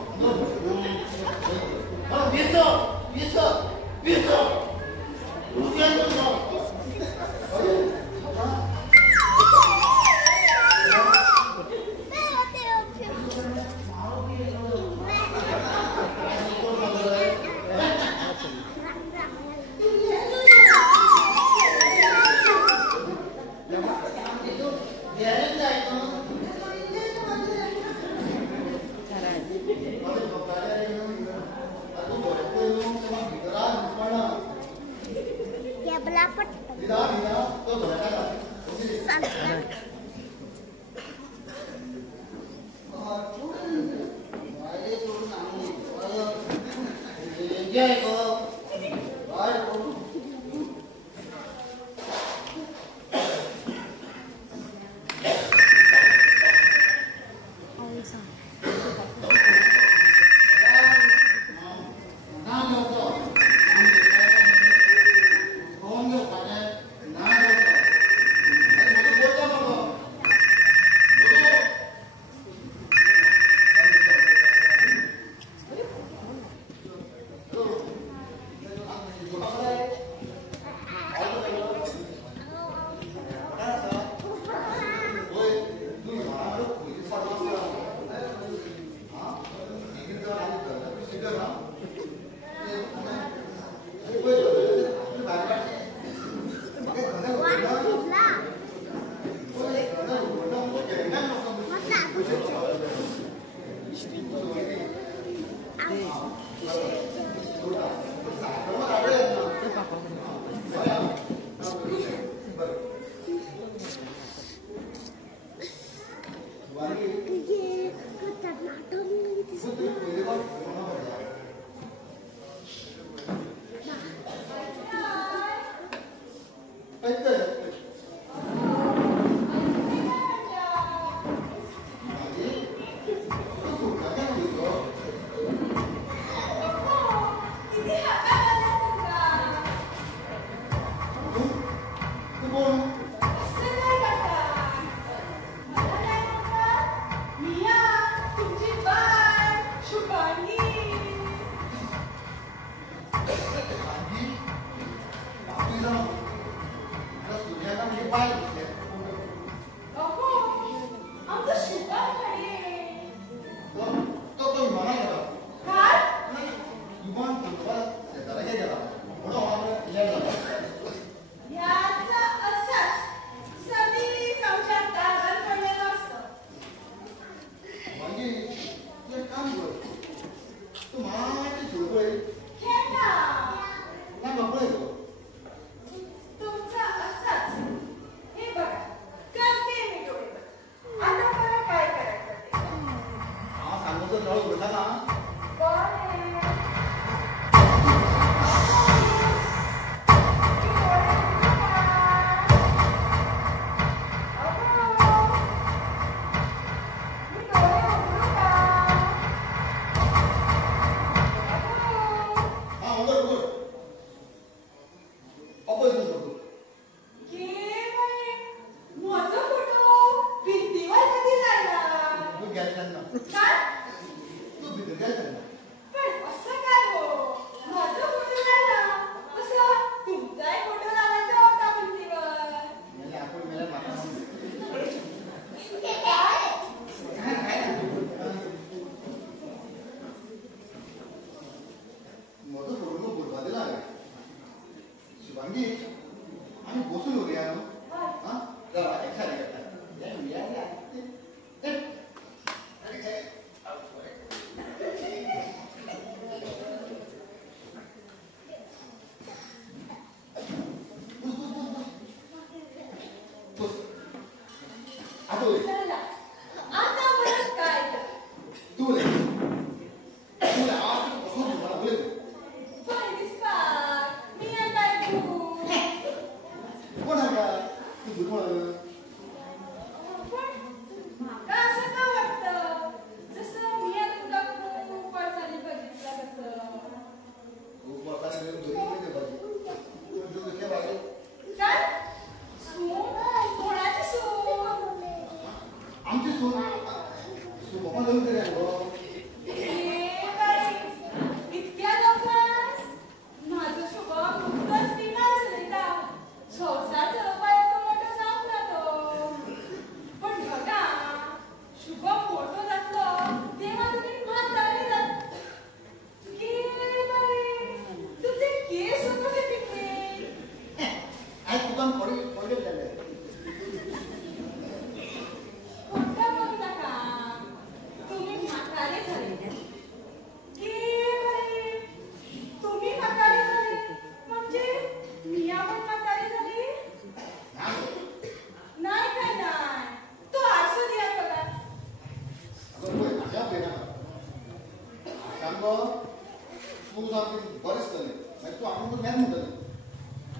तू सारखी बरेच झाले म्हणजे तू आपण पण ज्ञान म्हणतो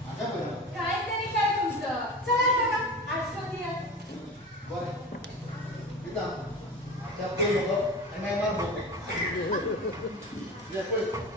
आता बरं काहीतरी काय तुमचं चला का आठवण या बरं गीता आता आपले लोक आणि नाही मार होते या पुढे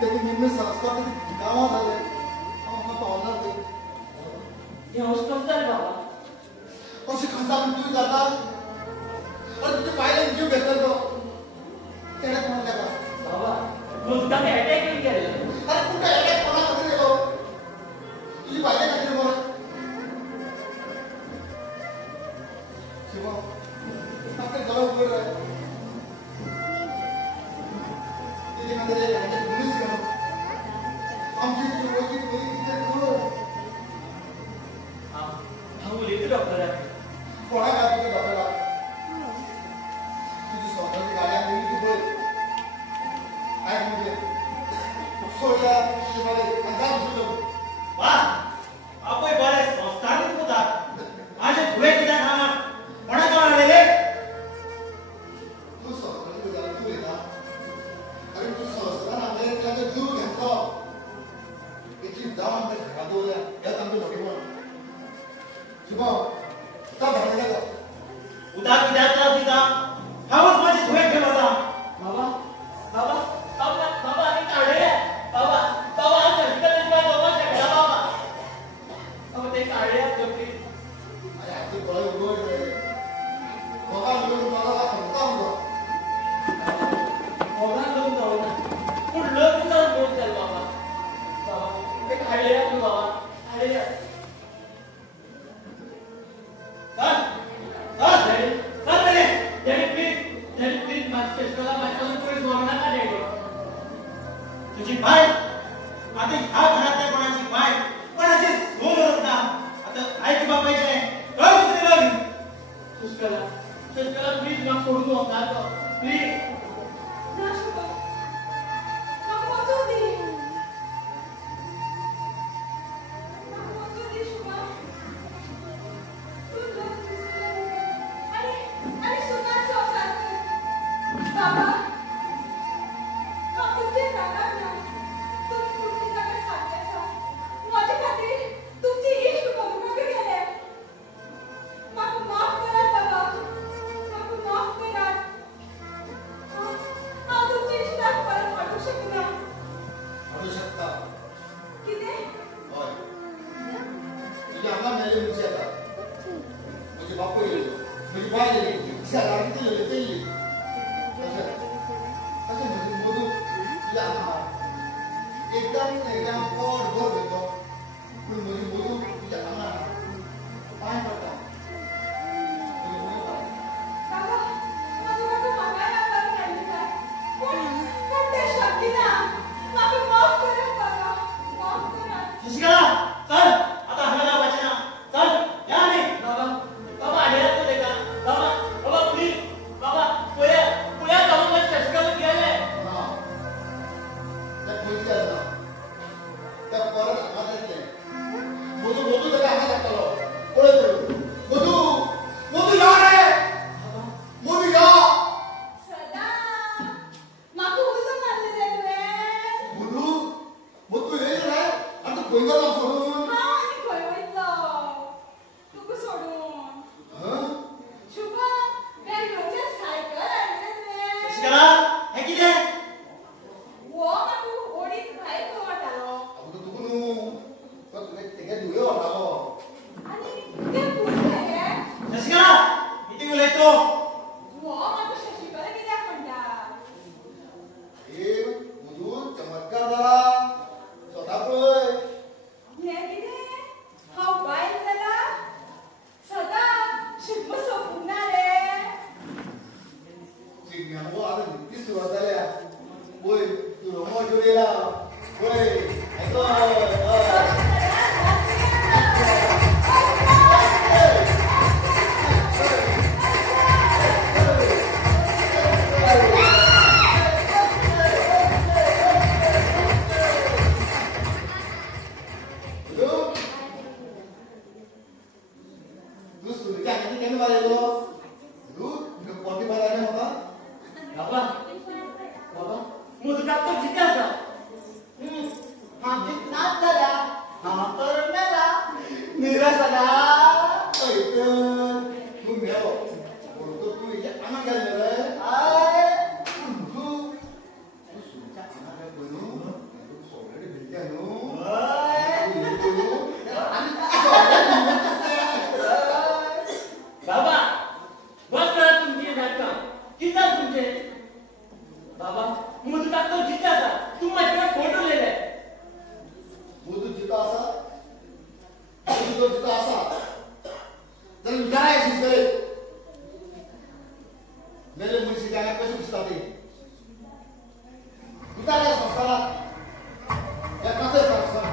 त्याचे निम्मे संस्कार गावात आले हौस कसं झालं बाबा? कशी खंचावून तू जाता अरे तुझे पायला जीव घेतला तो त्याने कोणाला का बाबा मुद्दाम अटॅक येऊन गेले. अरे कुठे अटॅक कोणा खात्री गेलो तुझी पायला खात्री बोल शिवा आपले गळा उघड आहे तिथे मध्ये ह्याच्यात गुणीच गेलो आमची सुरुवाती मुली तिथे करू हा मुली डॉक्टर आहे. कोणा का तुझ्या डॉक्टरला तुझी स्वतःची गाडी आणली तू बोल काय म्हणजे सोडला तुम्हाला अंदाज होतो वा आपण बरे संस्थानिक होता आणि धुळे किती नाम कोणाकडे आलेले तू स्वतःची गाडी तू येता अरे तू स्वतः अमेरिकेला जीव घेतला याची दाम ते घालवल्या यात आमचे मोठे पण शुभ का भरला का उदा किती तिचा हावच माझी धुळे ठेवला बाबा बाबा बाबा बाबा आणि काढले बाबा बाबा सर्जिकल लिस्टला बाबा शेकडा बाबा बाबा ते काढले होते. अरे आपली बळ उघड रे बघा मिळून मला सांगता होतो बघा लोक जाऊ ना पण लोक जाऊन बोल चाल बाबा बाबा ते काढले तू बाबा काढले चल रे डॅडी प्लीज माझ्या चेष्टाला माझ्याकडून कोणी बोलू नका डॅडी. तुझी बाय आता ह्या घरातल्या कोणाची बाय कोणाची सोन होता आता ऐक बापायचे काय दुसरी लावली चेष्टाला प्लीज मला सोडून नका प्लीज. ना शुभम नको वाचू दे शुभम तू लोक आणि सुखात संसार कर बाबा हा तुमचे रागात ना तुम्ही तुमची जागा साध्याचा माझ्या खातीर तुमची इश्ट करू नका गेले माफ करात बाबा माफ करात हा तुमची इश्टात परत वाटू शकना आणू शकता किती होय तुझ्या अंगा मेले मुझे आता मुझे बापू येईल मुझे बाय येईल तिच्या गाडीत येईल ते येईल असं म्हणजे मधू तुझ्या अंगा एकदम पोट भर घेतो पण म्हणजे मधू तुझ्या अंगा पाय पडता बाबा माझं माझं मागायला परत आली काय पण ते शक्य ना माफी माफ करा बाबा माफ करा शशिकला चल आता हल्ला वाचना चल या रे बाबा बाबा आले तो देखा बाबा बाबा प्लीज बाबा पुया जाऊन मला चेष्टाला गेले. हा त्या खोलीच्या आता त्या परत अंगात येते मधू त्याला अंगात टाकलो पळत मधू या रे मधू या सदा मागू उलटून आणले रे तुवे मधू येईल रे आणि तू गोंधळला सोडून हा आणि खय वयतलो तुका सोडून हं शुभम बेंगलोरच्या सायकल आणले तुवे शशिकला हे किती वो मागू ओडीत भायर खंय वाटालो अब तो तुकुनु पण तेगे दुयो वाटालो आणि ते पुढे गे शशिकला किती उलयतो वो मागू शशिकला कित्याक म्हणटा ए मधू चमत्कार झाला स्वतः पळय हे कितें हांव बायल जाला सदा शिकप सोपूना रे शिगम्यामुळं आता नुकतीच सुरुवात जाल्या वय तू रमो जोडीला वय ऐको तू सुनीच्या अंगाने केन्ना बाळगलो तू पोटी बाळगले म्हाका बाबा बाबा मुलगा तो जिथे असा हा नाच झाला हा तर मेला निराशला तू मेलो म्हणतो तू इथे अंगात गेले रे आय तू सुनीच्या अंगाने बनू तू सोडले भिंत्या न्हू आय आणि जर तिथं असा तर विचारा यशीच करे मेले मनुष्य त्याला कसे दिसतात ते विचारा संस्कारात या कसं संस्कार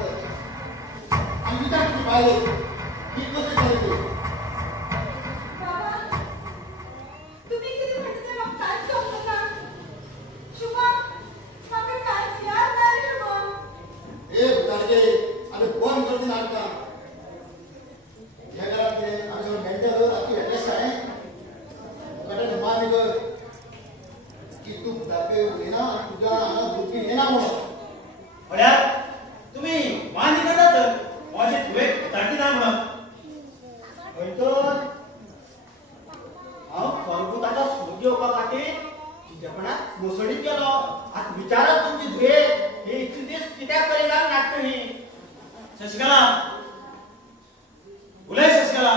आणि विचार किती पाहिले की कसे करायचे बाबा तुम्ही किती म्हणते मग काय सांगतो का शुभम मग काय याद नाही शुभम हे उतारके आणि बंद करते नाटका या घरात आमच्यावर मेंटल आपली ऍड्रेस आहे कडे मामी कर की तू दाबे येना आणि तुझ्या आना दुखी येना म्हणून अड्या तुम्ही मान्य करता तर माझे तुवे धरती ना म्हणा म्हणतो हांव खरगुताचा सोद घेवपाखातीर चिंतेपणात मुसळीत गेलो आतां विचारात तुमची धुवे हे इतले दीस कित्याक करिना नाटक ही शशिकला उलय शशिकला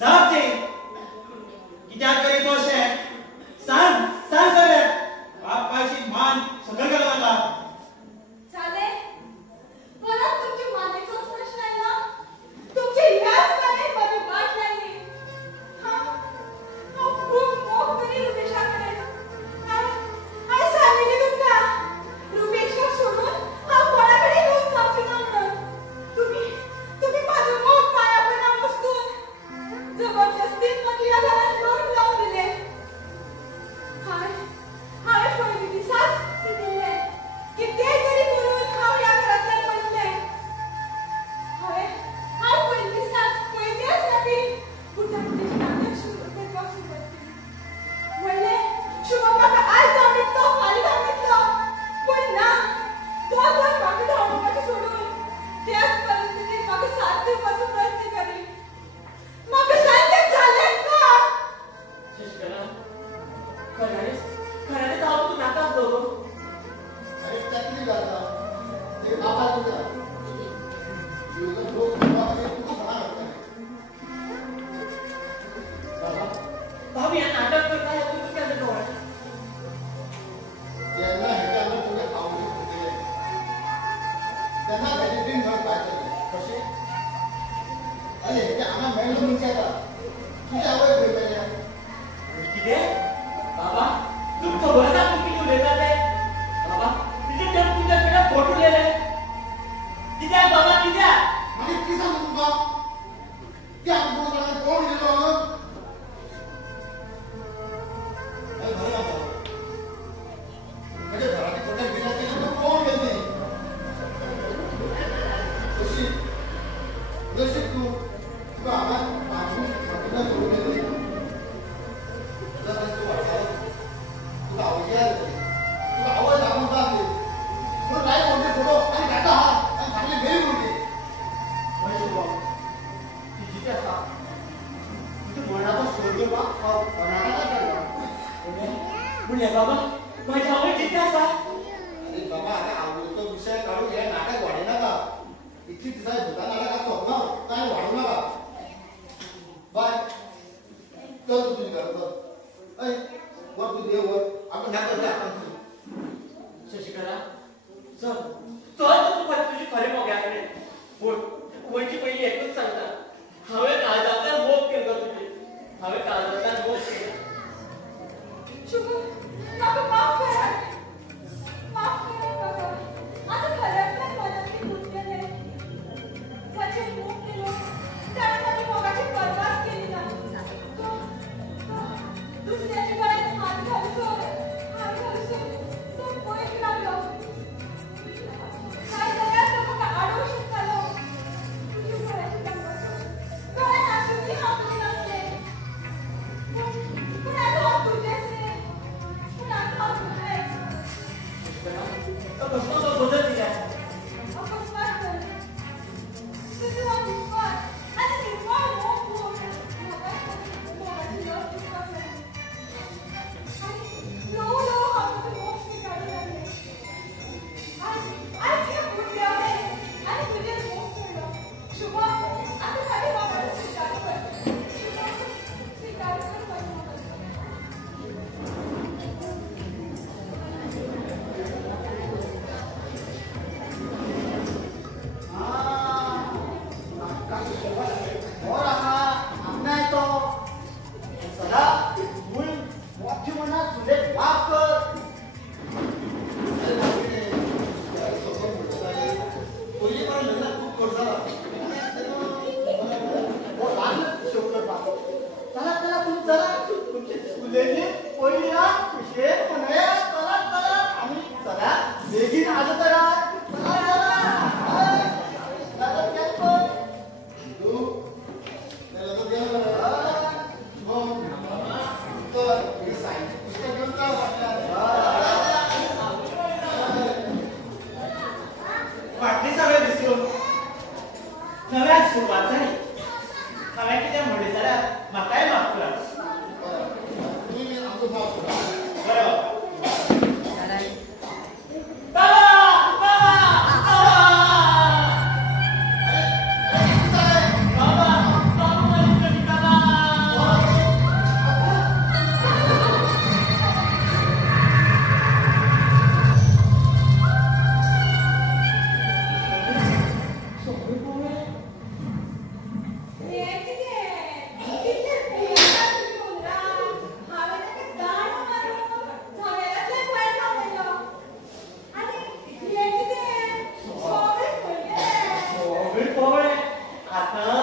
जाप दे कित्याक करीत अशें सांग सांग सगळ्या बापायची मान सकल केला जाता चाले परत तुमची मानेचोच प्रश्न आहे ना तुमची ह्याच माने माझी वाट लागली हा खूप मोग करी रुपेशाकडे आणि सांगितले तुमका रुपेशा सोडून हा कोणाकडे घेऊन जावची ना म्हणून तुम्ही माझं मोग पाया पडा बसतून जबरदस्तीत मग या घरात लोक लावून दिले हाय पहिली दिसाच ते दिले कित्येक तरी करून हाव या घरातल्यान म्हणले हाय पहिली दिसाच पहिल्यासाठी कुठे नाटक सुरू करपाक सुरवात केली म्हणले शुभम म्हाका आज धांवयतलो फाल्यां धांवयतलो पण ना तो म्हाका धांवोवपाचें सोडून त्याच परिस्थितीत म्हाका साथ दिवपाचो प्रयत्न करी म्हाका सारकें जालेंच ना शशिकला खऱ्याने जाऊ तू नाकाच दोघो अरे त्यातली गाता ते बाबा तुझा लोक बाबा हे तू सांगा बाबा भाऊ या नाटक करता या तुम्ही केलं डोळा यांना ह्याच्यावर थोडे आवडी होते त्यांना व्हॅलिडिंग झालं पाहिजे कसे अरे ह्याच्या आम्हा मेळून विचारा तुझ्या आवड भेटायला किती बाबा तू खबर सांग तू किती उलयता ते बाबा तिचे ते तुझ्याकडे फोटो लिहिले कित्याक बाबा कित्याक आणि ती सांगू तुका की आपण कोण गेलो अरे घरी आता म्हणजे घरात कोणत्या बिना केलं कोण गेले जशी तू तुला आम्हाला पाठवून पाठवून सोडून गेली तुला तू वाटलं तुला आवडली तुला आवड लागून जाते म्हणून काय कोणते फोटो आणि काटा हा आणि चांगली बेरी होती तिची ते असा तू मनाचा सोडून बा मनाला केला म्हणजे बाबा माझ्या आवड जिथे असा अरे बाबा आता आवडीचा विषय काढून हे नाटक वाढे नका इतकी तिचा होता नाटक स्वप्न काय वाढू नका बाय कर तू तुम्ही कर वर तू देव वर आपण ह्या करते आपण शशिकला चल चल तू तुझी खरी मोग्याकडे वयची पहिली एकच सांगता हांवें काळजांतल्यान मोग केलो तुजी हांवें काळजांतल्यान मोग केलो शुभम म्हाका माफ करा बाबा असं खऱ्यातल्यान मनातली भूत गेले जाचे मोग केलो त्याने माझी मोगाची बरबाद केली ना तो दुसऱ्याच्या गळ्यात हात घालून तो पळून लागलो काय जाल्यार तो म्हाका आडोवंक शकतालो तुजी गळ्याची गंमत गळ्यात आसूनय हांव तुजे नासलें पण आतां हांव तुजेंच रे पण आतां हांव तुजेंच कसलो तो बदल कित्याक अकस्मात जालें तुजो हो विस्वास आनी निर्मळ मोग पळोवन म्हाका मोगाची लव दिसपाक लागली आनी ल्हव ल्हव हांव तुजो मोग स्विकारूंक लागलें आज हे फूल देंवले आनी तुजेर मोग चडलो शुभम आतां म्हाज्या मोगाचो स्विकार कर स्विकार कर म्हाज्या मोगाचो नाटकाची नव्यान सुरुवात झाली. हांवें कितें म्हणलें जाल्यार म्हाकाय माफ करा. तुम्ही आमचो माफ करा. बरोबर. आता